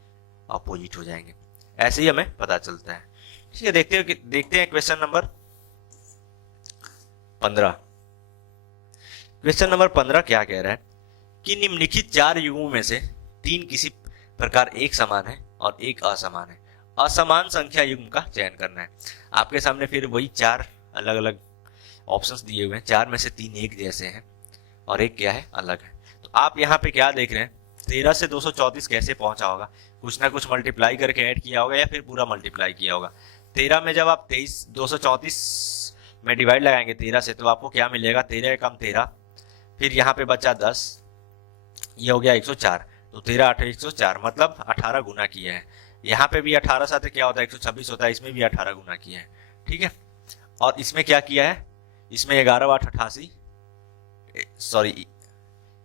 अपोजिट हो जाएंगे। ऐसे ही हमें पता चलता है। ठीक है, देखते हैं क्वेश्चन नंबर 15। क्वेश्चन नंबर 15 क्या कह रहा है कि निम्नलिखित 4 युगों में से 3 किसी प्रकार एक समान है और एक असमान है। असमान संख्या युग्म का चयन करना है। आपके सामने फिर वही 4 अलग अलग ऑप्शंस दिए हुए हैं। 4 में से 3 एक जैसे हैं और एक क्या है, अलग है। तो आप यहाँ पे क्या देख रहे हैं, 13 से 234 कैसे पहुंचा होगा, कुछ ना कुछ मल्टीप्लाई करके ऐड किया होगा या फिर पूरा मल्टीप्लाई किया होगा। 13 में जब आप 234 में डिवाइड लगाएंगे 13 से, तो आपको क्या मिलेगा, 13 कम 13, फिर यहाँ पे बचा 10, ये हो गया 104। तो 13 8 104, मतलब 18 गुना किया है। यहाँ पे भी 18 साथ क्या होता है, 126 होता है, इसमें भी 18 गुना किया है। ठीक है, और इसमें क्या किया है, इसमें 11 8 88, सॉरी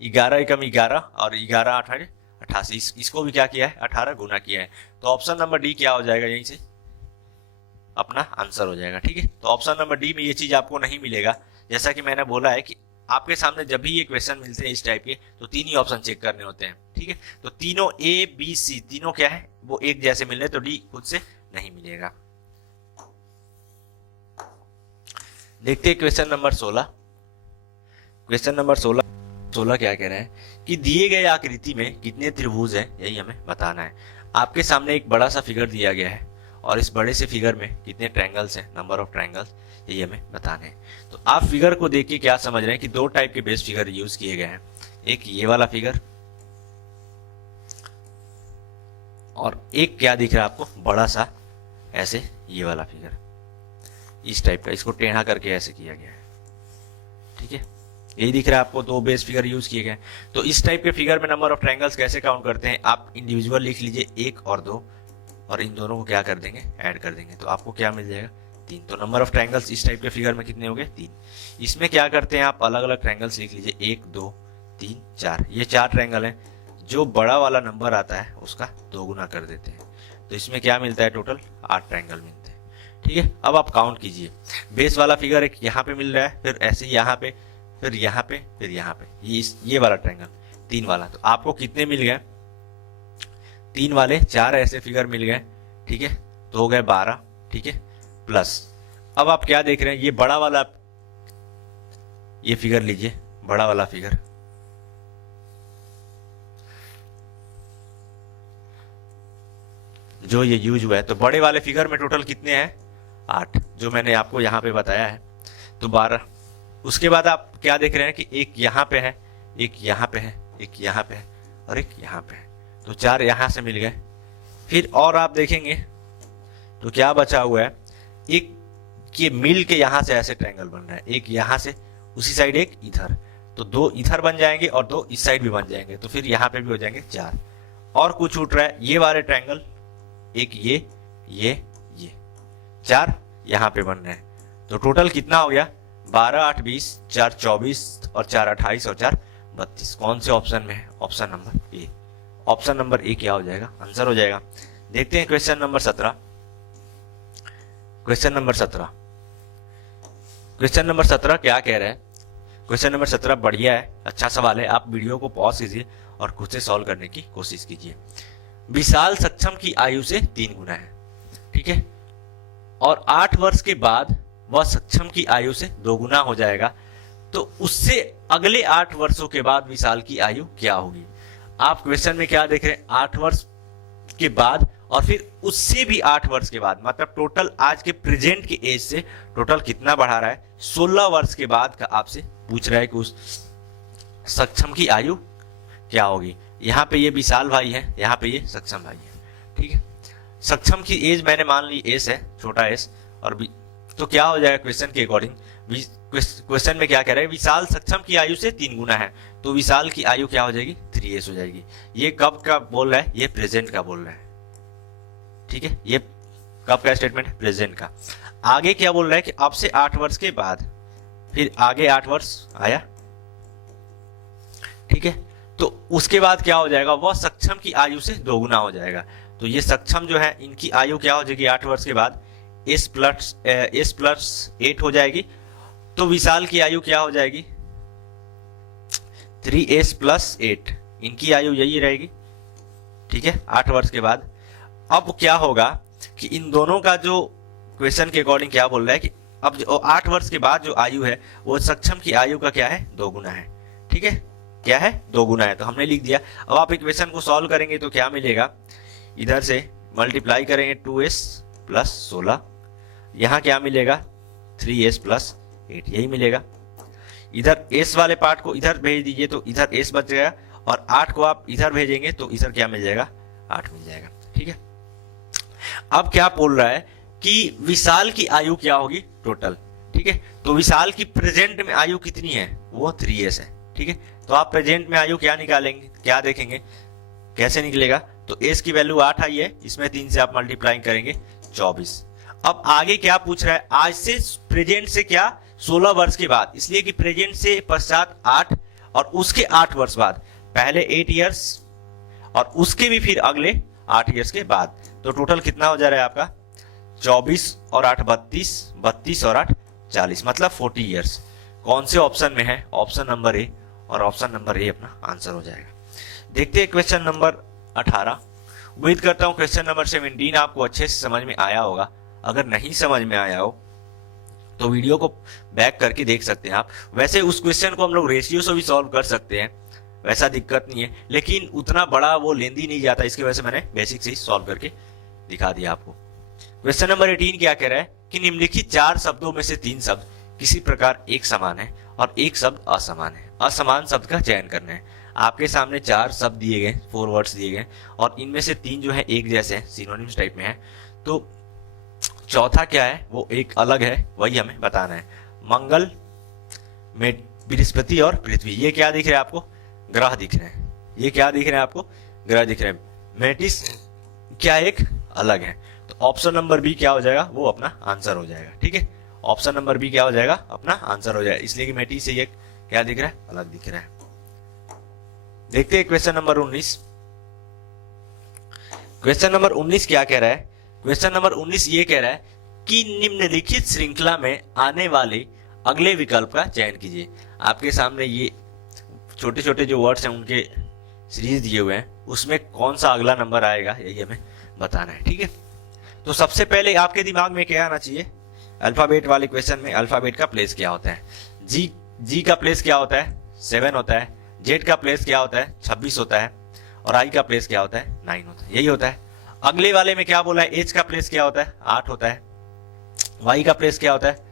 11 कम 11 और 11 8 88, इसको भी क्या किया है, 18 गुना किया है। तो ऑप्शन नंबर डी क्या हो जाएगा, यहीं से अपना आंसर हो जाएगा। ठीक है, तो ऑप्शन नंबर डी में ये चीज आपको नहीं मिलेगा। जैसा कि मैंने बोला है कि आपके सामने जब भी ये क्वेश्चन मिलते हैं इस टाइप के, तो 3 ही ऑप्शन चेक करने होते हैं। ठीक है, तो तीनों ए बी सी तीनों क्या है, वो एक जैसे मिल रहे, तो डी खुद से नहीं मिलेगा। देखते हैं क्वेश्चन नंबर 16। क्वेश्चन नंबर 16 क्या कह रहे हैं कि दिए गए आकृति में कितने त्रिभुज हैं, यही हमें बताना है। आपके सामने एक बड़ा सा फिगर दिया गया है और इस बड़े से फिगर में कितने ट्रायंगल्स हैं, नंबर ऑफ ट्रायंगल्स, यही हमें बताने हैं। तो आप फिगर को देख के क्या समझ रहे हैं कि 2 टाइप के बेस फिगर यूज किए गए हैं, एक ये वाला फिगर और एक क्या दिख रहा है आपको, बड़ा सा ऐसे ये वाला फिगर, इस टाइप का, इसको टेढ़ा करके ऐसे किया गया है। ठीक है, यही दिख रहा है आपको, 2 बेस फिगर यूज किए गए। तो इस टाइप के फिगर में नंबर ऑफ ट्रायंगल्स कैसे काउंट करते हैं, आप इंडिविजुअल लिख लीजिए 1 और 2, और इन दोनों को क्या कर देंगे, ऐड कर देंगे, तो आपको क्या मिल जाएगा, 3। तो नंबर ऑफ ट्रायंगल्स इस टाइप के फिगर में कितने हो गए, 3। इसमें क्या करते हैं, आप अलग अलग ट्रायंगल्स लिख लीजिए, 1 2 3 4, ये 4 ट्रायंगल है। जो बड़ा वाला नंबर आता है उसका 2 गुना कर देते हैं, तो इसमें क्या मिलता है, टोटल 8 ट्रायंगल मिलते हैं। ठीक है, अब आप काउंट कीजिए। बेस वाला फिगर एक यहाँ पे मिल रहा है, फिर ऐसे यहाँ पे, फिर यहाँ पे, फिर यहाँ पे, ये वाला ट्रायंगल 3 वाला, तो आपको कितने मिल गए, 3 वाले 4 ऐसे फिगर मिल गए। ठीक है, तो हो गए 12। ठीक है, प्लस अब आप क्या देख रहे हैं, ये बड़ा वाला ये फिगर लीजिए, बड़ा वाला फिगर, जो ये यूज हुआ है। तो बड़े वाले फिगर में टोटल कितने हैं? 8, जो मैंने आपको यहाँ पे बताया है। तो 12। उसके बाद आप क्या देख रहे हैं कि एक यहाँ पे है, एक यहाँ पे है, एक यहाँ पे है और एक यहाँ पे है। तो 4 यहाँ से मिल गए। फिर और आप देखेंगे तो क्या बचा हुआ है, एक ये मिल के यहाँ से ऐसे ट्रायंगल बन रहा है, एक यहाँ से उसी साइड, एक इधर। तो 2 इधर बन जाएंगे और 2 इस साइड भी बन जाएंगे। तो फिर यहाँ पे भी हो जाएंगे 4। और कुछ छूट रहा है, ये वाले ट्रायंगल, एक ये 4 यहाँ पे बन रहे हैं। तो टोटल कितना हो गया? 12 8 20, 4 24 और 4 28 और 4 32। कौन से ऑप्शन में है? Option number A. Option number A क्या हो जाएगा? आंसर हो जाएगा। देखते हैं question number 17। Question number 17, question number 17 क्या कह रहा है? क्वेश्चन नंबर 17 बढ़िया है, अच्छा सवाल है। आप वीडियो को पॉज कीजिए और खुद से सॉल्व करने की कोशिश कीजिए। विशाल सक्षम की आयु से 3 गुना है, ठीक है, और 8 वर्ष के बाद वह सक्षम की आयु से 2 गुना हो जाएगा। तो उससे अगले 8 वर्षों के बाद विशाल की आयु क्या होगी? आप क्वेश्चन में क्या देख रहे हैं? 8 वर्ष के बाद और फिर उससे भी 8 वर्ष के बाद, मतलब टोटल आज के प्रेजेंट के एज से टोटल कितना बढ़ा रहा है? 16 वर्ष के बाद का आपसे पूछ रहा है कि उस सक्षम की आयु क्या होगी। यहाँ पे ये विशाल भाई है, यहाँ पे ये सक्षम भाई है, ठीक है। सक्षम की एज मैंने मान ली एस है, छोटा एस, और तो क्या हो जाएगा क्वेश्चन के अकॉर्डिंग? क्वेश्चन में क्या कह रहा है? विशाल सक्षम की आयु से 3 गुना है, तो विशाल की आयु क्या हो जाएगी? 3s हो जाएगी। ये कब का बोल रहा है? ये प्रेजेंट का बोल रहा है, ठीक है। ये कब का स्टेटमेंट है? प्रेजेंट का। आगे क्या बोल रहा है कि अब से 8 वर्ष के बाद, फिर आगे 8 वर्ष आया, ठीक है। तो उसके बाद क्या हो जाएगा? वह सक्षम की आयु से 2 गुना हो जाएगा। तो ये सक्षम जो है, इनकी आयु क्या हो जाएगी 8 वर्ष के बाद? s प्लस 8 हो जाएगी। तो विशाल की आयु क्या हो जाएगी? 3s plus 8। इनकी आयु यही रहेगी, ठीक है, 8 वर्ष के बाद। अब क्या होगा कि इन दोनों का जो क्वेश्चन के अकॉर्डिंग क्या बोल रहा है कि अब 8 वर्ष के बाद जो आयु है वो सक्षम की आयु का क्या है? 2 गुना है, ठीक है। क्या है? 2 गुना है, तो हमने लिख दिया। अब आप इक्वेशन को सॉल्व करेंगे तो क्या मिलेगा? इधर से मल्टीप्लाई करेंगे 2s प्लस 16, यहाँ क्या मिलेगा? 3s प्लस 8, यही मिलेगा। इधर s वाले पार्ट को इधर भेज दीजिए तो इधर s बच गया, और 8 को आप इधर भेजेंगे तो इधर क्या मिल जाएगा? 8 मिल जाएगा, ठीक है। अब क्या बोल रहा है कि विशाल की आयु क्या होगी टोटल, ठीक है। तो विशाल की प्रेजेंट में आयु कितनी है? वो 3s है, ठीक है। तो आप प्रेजेंट में आयु क्या निकालेंगे, क्या देखेंगे, कैसे निकलेगा? तो s की वैल्यू 8 आई है, इसमें 3 से आप मल्टीप्लाई करेंगे 24। अब आगे क्या पूछ रहा है? आज से प्रेजेंट से क्या? 16 वर्ष के बाद, इसलिए कि प्रेजेंट से पश्चात 8 और उसके 8 वर्ष बाद, पहले 8 इयर्स और उसके भी फिर अगले 8 इयर्स के बाद। तो टोटल कितना हो जा रहा है आपका? 24 और 8 32, 32 और 8 40, मतलब 40 इयर्स। कौन से ऑप्शन में है? ऑप्शन नंबर ए, और ऑप्शन नंबर ए अपना आंसर हो जाएगा। देखते हैं क्वेश्चन नंबर 18। उम्मीद करता हूं क्वेश्चन नंबर 17 आपको अच्छे से समझ में आया होगा। अगर नहीं समझ में आया हो तो वीडियो को बैक करके देख सकते हैं आप। वैसे उस क्वेश्चन को हम लोग रेशियो से भी सॉल्व कर सकते हैं, वैसा दिक्कत नहीं है, लेकिन उतना बड़ा वो लेंदी नहीं जाता, इसकी वजह से मैंने बेसिक से ही सॉल्व करके दिखा दिया आपको। क्वेश्चन नंबर 18 क्या कह रहा है कि निम्नलिखित 4 शब्दों में से 3 शब्द किसी प्रकार एक समान है और एक शब्द असमान है। असमान शब्द का चयन करना है। आपके सामने 4 शब्द दिए गए, 4 वर्ड्स दिए गए, और इनमें से 3 जो है एक जैसे हैं, सिनोनिम्स टाइप में है। तो चौथा क्या है? वो एक अलग है, वही हमें बताना है। मंगल, बृहस्पति और पृथ्वी, ये क्या दिख रहे हैं आपको? ग्रह दिख रहे हैं। ये क्या दिख रहे हैं आपको? ग्रह दिख रहे हैं। मेटिस क्या एक अलग है। तो ऑप्शन नंबर बी क्या हो जाएगा? वो अपना आंसर हो जाएगा, ठीक है। ऑप्शन नंबर बी क्या हो जाएगा? अपना आंसर हो जाएगा, इसलिए कि मेटिस से ये क्या दिख रहा है? अलग दिख रहा है। देखते हैं क्वेश्चन नंबर 19। क्वेश्चन नंबर 19 क्या कह रहा है? क्वेश्चन नंबर 19 ये कह रहा है कि निम्नलिखित श्रृंखला में आने वाले अगले विकल्प का चयन कीजिए। आपके सामने ये छोटे छोटे जो वर्ड्स हैं उनके सीरीज दिए हुए हैं, उसमें कौन सा अगला नंबर आएगा यही हमें बताना है, ठीक है। तो सबसे पहले आपके दिमाग में क्या आना चाहिए? अल्फाबेट वाले क्वेश्चन में अल्फाबेट का प्लेस क्या होता है? जी जी का प्लेस क्या होता है 7 होता है, जेड का प्लेस क्या होता है 26 होता है, और आई का प्लेस क्या होता है 9 होता है, यही होता है। अगले वाले में क्या बोला है, एच का प्लेस क्या होता है 8 होता है, वाई का प्लेस क्या होता है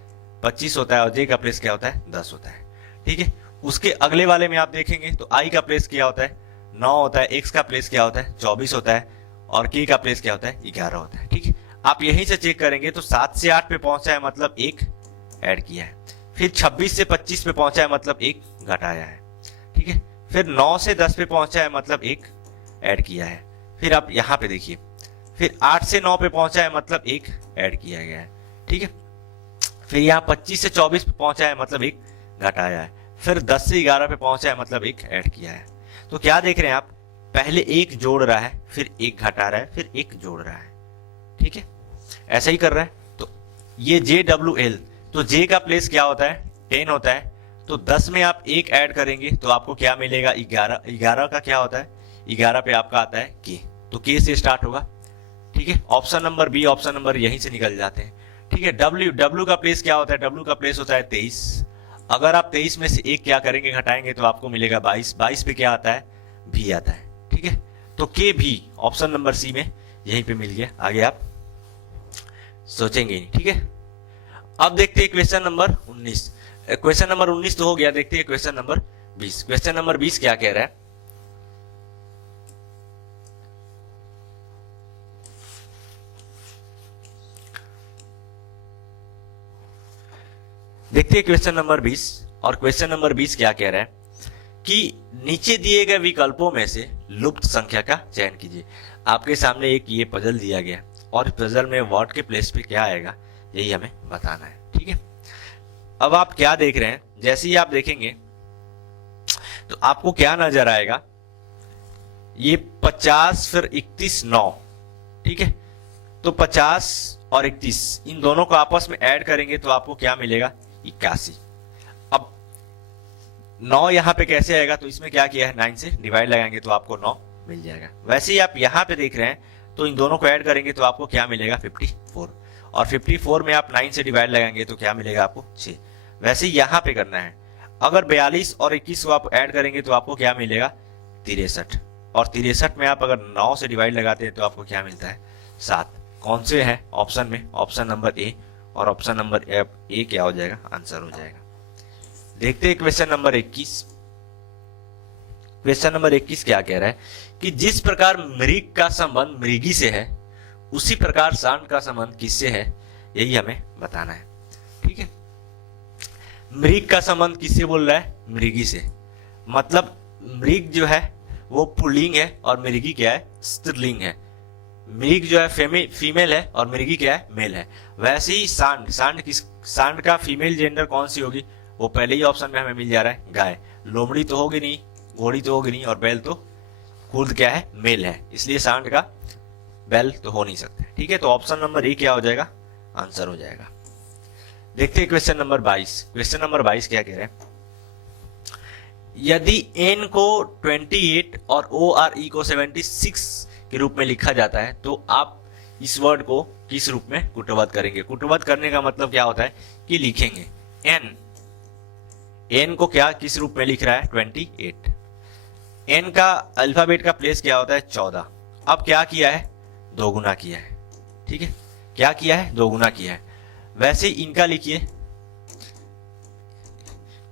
25 होता है, और जे का प्लेस क्या होता है 10 होता है। ठीक है, उसके अगले वाले में आप देखेंगे तो आई का प्लेस क्या होता है 9 होता है, एक्स का प्लेस क्या होता है 24 होता है, और के का प्लेस क्या होता है 11 होता है। ठीक है, आप यहीं से चेक करेंगे तो 7 से 8 पे पहुंचा है मतलब एक ऐड किया है, फिर 26 से 25 पे पहुंचा है मतलब एक घटाया है। ठीक है, फिर 9 से 10 पे पहुंचा है मतलब एक ऐड किया है। फिर आप यहां पे देखिए, फिर 8 से 9 पे पहुंचा है मतलब एक ऐड किया गया है। ठीक है, फिर यहाँ 25 से 24 पे पहुंचा है मतलब एक घटाया है, फिर 10 से 11 पे पहुंचा है मतलब एक ऐड किया है। तो क्या देख रहे हैं आप, पहले एक जोड़ रहा है, फिर एक घटा रहा है, फिर एक जोड़ रहा है। ठीक है, ऐसा ही कर रहा है। तो ये जे डब्ल्यू एल, तो जे का प्लेस क्या होता है 10 होता है, तो 10 में आप एक ऐड करेंगे तो आपको क्या मिलेगा 11। 11 का क्या होता है 11 पे आपका आता है के, तो के से स्टार्ट होगा। ठीक है, option number B, option number यहीं से निकल जाते हैं। ठीक है, डब्ल्यू, डब्ल्यू का प्लेस क्या होता है, डब्ल्यू का प्लेस होता है 23। अगर आप 23 में से एक क्या करेंगे घटाएंगे तो आपको मिलेगा 22। 22 पे क्या आता है भी आता है। ठीक है, तो के भी ऑप्शन नंबर सी में यहीं पे मिल गया, आगे आप सोचेंगे नहीं। ठीक है, अब देखते हैं क्वेश्चन नंबर 19। क्वेश्चन नंबर 19 तो हो गया, देखते हैं क्वेश्चन नंबर 20। क्वेश्चन नंबर 20 क्या कह रहा है, देखते हैं क्वेश्चन नंबर 20। और क्वेश्चन नंबर 20 क्या कह रहा है कि नीचे दिए गए विकल्पों में से लुप्त संख्या का चयन कीजिए। आपके सामने एक ये पजल दिया गया और पजल में व्हाट के प्लेस पे क्या आएगा यही हमें बताना है। ठीक है, अब आप क्या देख रहे हैं, जैसे ही आप देखेंगे तो आपको क्या नजर आएगा, ये 50 फिर 31 9। ठीक है, तो 50 और 31 इन दोनों को आपस में ऐड करेंगे तो आपको क्या मिलेगा 81। अब 9 यहाँ पे कैसे आएगा, तो इसमें क्या किया है 9 से डिवाइड लगाएंगे तो आपको 9 मिल जाएगा। वैसे ही आप यहाँ पे देख रहे हैं तो इन दोनों को ऐड करेंगे तो आपको क्या मिलेगा 54, और 54 में आप 9 से डिवाइड लगाएंगे तो क्या मिलेगा आपको 6। वैसे ही यहाँ पे करना है, अगर 42 और 21 को आप ऐड करेंगे तो आपको क्या मिलेगा 63, और 63 में आप अगर 9 से डिवाइड लगाते हैं तो आपको क्या मिलता है 7। कौन से है ऑप्शन में, ऑप्शन नंबर ए, और ऑप्शन नंबर ए क्या हो जाएगा आंसर हो जाएगा। देखते हैं क्वेश्चन नंबर 21। क्वेश्चन नंबर 21 क्या कह रहा है कि जिस प्रकार मृग का संबंध मृगी से है उसी प्रकार सांड का संबंध किससे है, यही हमें बताना है। ठीक है, मृग का संबंध किससे बोल रहा है मृगी से, मतलब मृग जो है वो पुल्लिंग है और मृगी क्या है स्त्रीलिंग है। मृग जो है फीमेल है और मृगी क्या है मेल है। वैसे ही सांड, सांड का फीमेल जेंडर कौन सी होगी, वो पहले ही ऑप्शन में हमें मिल जा रहा है गाय। लोमड़ी तो होगी नहीं, घोड़ी तो होगी नहीं, और बैल तो खुद क्या है मेल है, इसलिए सांड का बैल तो हो नहीं सकता। ठीक है, तो ऑप्शन नंबर ए क्या हो जाएगा आंसर हो जाएगा। देखते हैं क्वेश्चन नंबर 22। क्वेश्चन नंबर 22 क्या कह रहे हैं, यदि n को 28 और o और e को 76 के रूप में लिखा जाता है तो आप इस वर्ड को किस रूप में कुटवत करेंगे। कुटवत करने का मतलब क्या होता है कि लिखेंगे n को क्या किस रूप में लिख रहा है 28। n का अल्फाबेट का प्लेस क्या होता है 14। अब क्या किया है दो गुना किया है। ठीक है, क्या किया है दो गुना किया है। वैसे इनका लिखिए,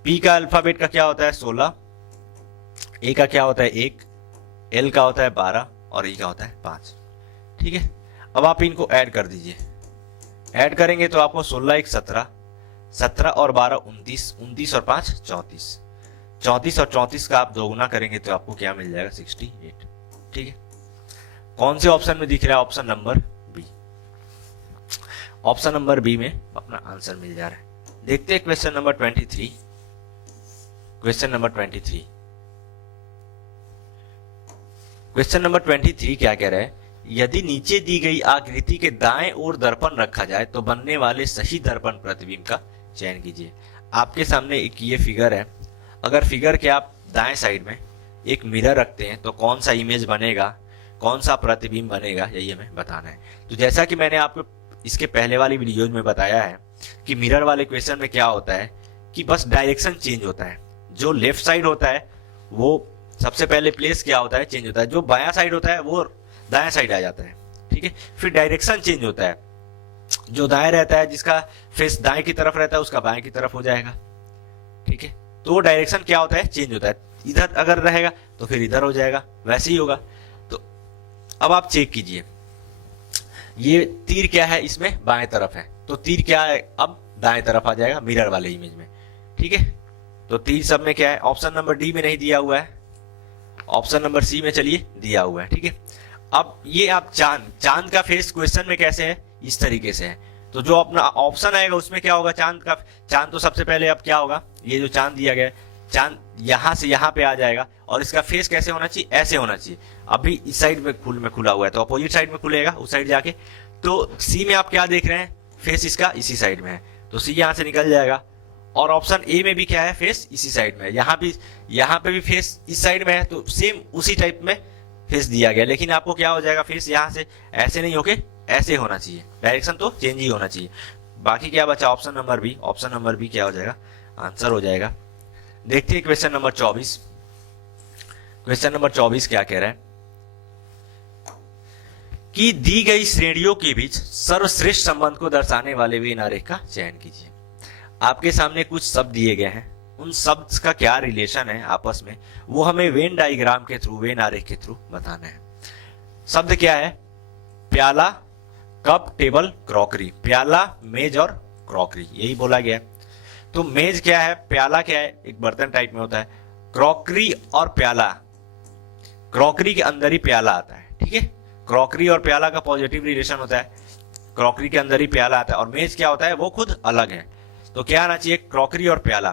p का अल्फाबेट का क्या होता है 16, a का क्या होता है 1, l का होता है 12 और e का होता है 5। ठीक है, अब आप इनको ऐड कर दीजिए। ऐड करेंगे तो आपको 16 1 17, 17 और 12 29, 29 और 5 34, 34 और 34 का आप दोगुना करेंगे तो आपको क्या मिल जाएगा 68। ठीक है, कौन से ऑप्शन में दिख रहा है option number B. Option number B में अपना आंसर मिल जा रहा है। देखते हैं question number 23। Question number 23, question number 23 क्या कह रहा है, यदि नीचे दी गई आकृति के दाएं ओर दर्पण रखा जाए तो बनने वाले सही दर्पण प्रतिबिंब का चयन कीजिए। आपके सामने एक ये फिगर है, अगर फिगर के आप दाएं साइड में एक मिरर रखते हैं तो कौन सा इमेज बनेगा, कौन सा प्रतिबिंब बनेगा, यही हमें बताना है। तो जैसा कि मैंने आपको इसके पहले वाली वीडियोज में बताया है कि मिरर वाले क्वेश्चन में क्या होता है कि बस डायरेक्शन चेंज होता है। जो लेफ्ट साइड होता है वो सबसे पहले प्लेस क्या होता है, चेंज होता है। जो बायां साइड होता है वो दायां साइड आ जाता है, ठीक है। फिर डायरेक्शन चेंज होता है, जो दाएं रहता है, जिसका फेस दाएं की तरफ रहता है, उसका बाएं की तरफ हो जाएगा, ठीक है। तो डायरेक्शन क्या होता है, चेंज होता है। इधर अगर रहेगा तो फिर इधर हो जाएगा, वैसे ही होगा। तो अब आप चेक कीजिए, ये तीर क्या है, इसमें बाएं तरफ है, तो तीर क्या है, अब दाएं तरफ आ जाएगा मिरर वाले इमेज में, ठीक है। तो तीर सब में क्या है, ऑप्शन नंबर डी में नहीं दिया हुआ है, ऑप्शन नंबर सी में चलिए दिया हुआ है, ठीक है। अब ये आप चांद का फेस क्वेश्चन में कैसे है, इस तरीके से है। तो जो अपना ऑप्शन आएगा उसमें क्या होगा, चांद तो सबसे पहले अब क्या होगा, ये जो चांद दिया गया है, चांद यहां से यहां पे आ जाएगा, और इसका फेस कैसे होना चाहिए, ऐसे होना चाहिए। अभी इस साइड में खुला हुआ है, तो अपोजिट साइड में खुलेगा, उस साइड जाके। तो सी में आप क्या देख रहे हैं, फेस इसका इसी साइड में है, तो सी यहां से निकल जाएगा। और ऑप्शन ए में भी क्या है, फेस इसी साइड में है, यहाँ पे भी फेस इस साइड में है, तो सेम उसी टाइप में फेस दिया गया। लेकिन आपको क्या हो जाएगा, फेस यहाँ से ऐसे नहीं होके ऐसे होना चाहिए, डायरेक्शन तो चेंज ही होना चाहिए। बाकी क्या बचा, option number B. Option number B क्या हो जाएगा, आंसर हो जाएगा। देखते हैं क्वेश्चन नंबर 24। क्वेश्चन नंबर 24 क्या कह रहा है कि दी गई श्रेणियों के बीच सर्वश्रेष्ठ संबंध को दर्शाने वाले वेन आरेख का चयन कीजिए। आपके सामने कुछ शब्द दिए गए हैं, उन शब्द का क्या रिलेशन है आपस में, वो हमें वेन डायग्राम के थ्रू, वेन आरेख के थ्रू बताना है। शब्द क्या है, प्याला, कप, टेबल, क्रॉकरी। प्याला, मेज और क्रॉकरी, यही बोला गया है। तो मेज क्या है, प्याला क्या है, एक बर्तन टाइप में होता है। क्रॉकरी और प्याला, क्रॉकरी के अंदर ही प्याला आता है, ठीक है। क्रॉकरी और प्याला का पॉजिटिव रिलेशन होता है, क्रॉकरी के अंदर ही प्याला आता है। और मेज क्या होता है, वो खुद अलग है। तो क्या आना चाहिए, क्रॉकरी और प्याला।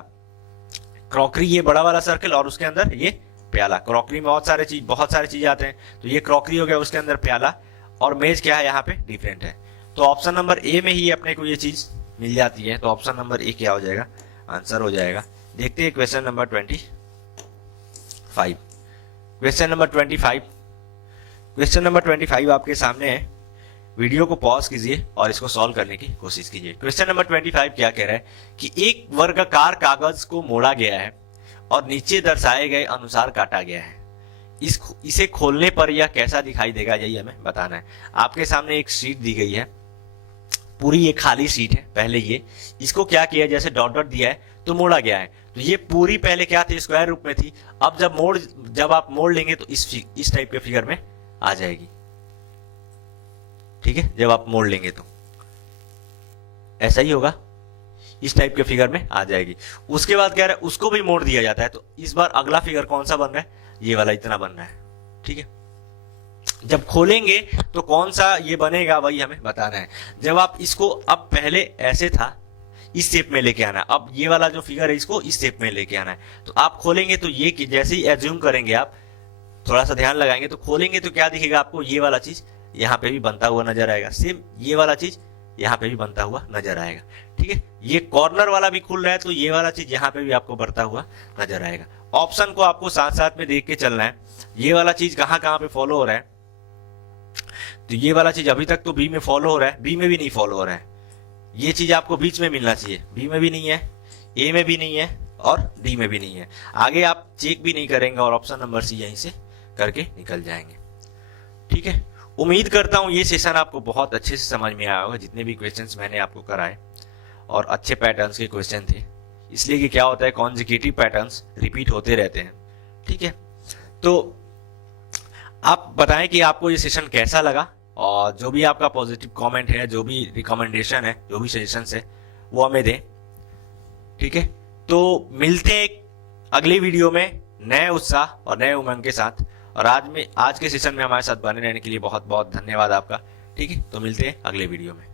क्रॉकरी ये बड़ा वाला सर्कल, और उसके अंदर ये प्याला। क्रॉकरी में बहुत सारे चीज आते हैं, तो ये क्रॉकरी हो गया, उसके अंदर प्याला। और मेज क्या है, यहाँ पे डिफरेंट है। तो ऑप्शन नंबर ए में ही अपने को ये चीज मिल जाती है, तो ऑप्शन नंबर ए क्या हो जाएगा, आंसर हो जाएगा। देखते हैं question number 25। Question number 25, question number 25 आपके सामने है। वीडियो को पॉज कीजिए और इसको सॉल्व करने की कोशिश कीजिए। क्वेश्चन नंबर 25 क्या कह रहा है कि एक वर्गाकार कागज को मोड़ा गया है और नीचे दर्शाए गए अनुसार काटा गया है। इसे खोलने पर यह कैसा दिखाई देगा, यही हमें बताना है। आपके सामने एक शीट दी गई है, पूरी ये खाली शीट है। पहले ये इसको क्या किया, जैसे डॉट डॉट दिया है तो मोड़ा गया है। तो ये पूरी पहले क्या थी, स्क्वायर रूप में थी। अब जब आप मोड़ लेंगे तो इस टाइप के फिगर में आ जाएगी, ठीक है। जब आप मोड़ लेंगे तो ऐसा ही होगा, इस टाइप के फिगर में आ जाएगी। उसके बाद क्या है, उसको भी मोड़ दिया जाता है। तो इस बार अगला फिगर कौन सा बन रहा है, ये वाला इतना बन रहा है, ठीक है। जब खोलेंगे तो कौन सा ये बनेगा, वही हमें बताना है। जब आप इसको, अब पहले ऐसे था, इस शेप में लेके आना है। अब ये वाला जो फिगर है, इसको इस शेप में लेके आना है। तो आप खोलेंगे तो ये जैसे ही एज्यूम करेंगे, आप थोड़ा सा ध्यान लगाएंगे तो खोलेंगे तो क्या दिखेगा आपको, ये वाला चीज यहाँ पे भी बनता हुआ नजर आएगा। सेम ये वाला चीज यहाँ पे भी बनता हुआ नजर आएगा, ठीक है। ये कॉर्नर वाला भी खुल रहा है, तो ये वाला चीज यहाँ पे भी आपको बढ़ता हुआ नजर आएगा। ऑप्शन को आपको साथ साथ में देख के चलना है, ये वाला चीज कहाँ कहाँ पे फॉलो हो रहा है। तो ये वाला चीज अभी तक तो बी में फॉलो हो रहा है, बी में भी नहीं फॉलो हो रहा है। ये चीज आपको बीच में मिलना चाहिए, बी में भी नहीं है, ए में भी नहीं है, और डी में भी नहीं है। आगे आप चेक भी नहीं करेंगे और ऑप्शन नंबर सी यहीं से करके निकल जाएंगे, ठीक है। उम्मीद करता हूं ये सेशन आपको बहुत अच्छे से समझ में आया होगा, जितने भी क्वेश्चंस मैंने आपको कराए, और अच्छे पैटर्न्स के क्वेश्चन थे। इसलिए कि क्या होता है, कॉन्जिक्यूटिव पैटर्न्स रिपीट होते रहते हैं, ठीक है। तो आप बताएं कि आपको ये सेशन कैसा लगा, और जो भी आपका पॉजिटिव कमेंट है, जो भी रिकमेंडेशन है, जो भी सजेशन है, वो हमें दें, ठीक है। तो मिलते हैं अगली वीडियो में नए उत्साह और नए उमंग के साथ। और आज के सेशन में हमारे साथ बने रहने के लिए बहुत बहुत धन्यवाद आपका, ठीक है। तो मिलते हैं अगले वीडियो में।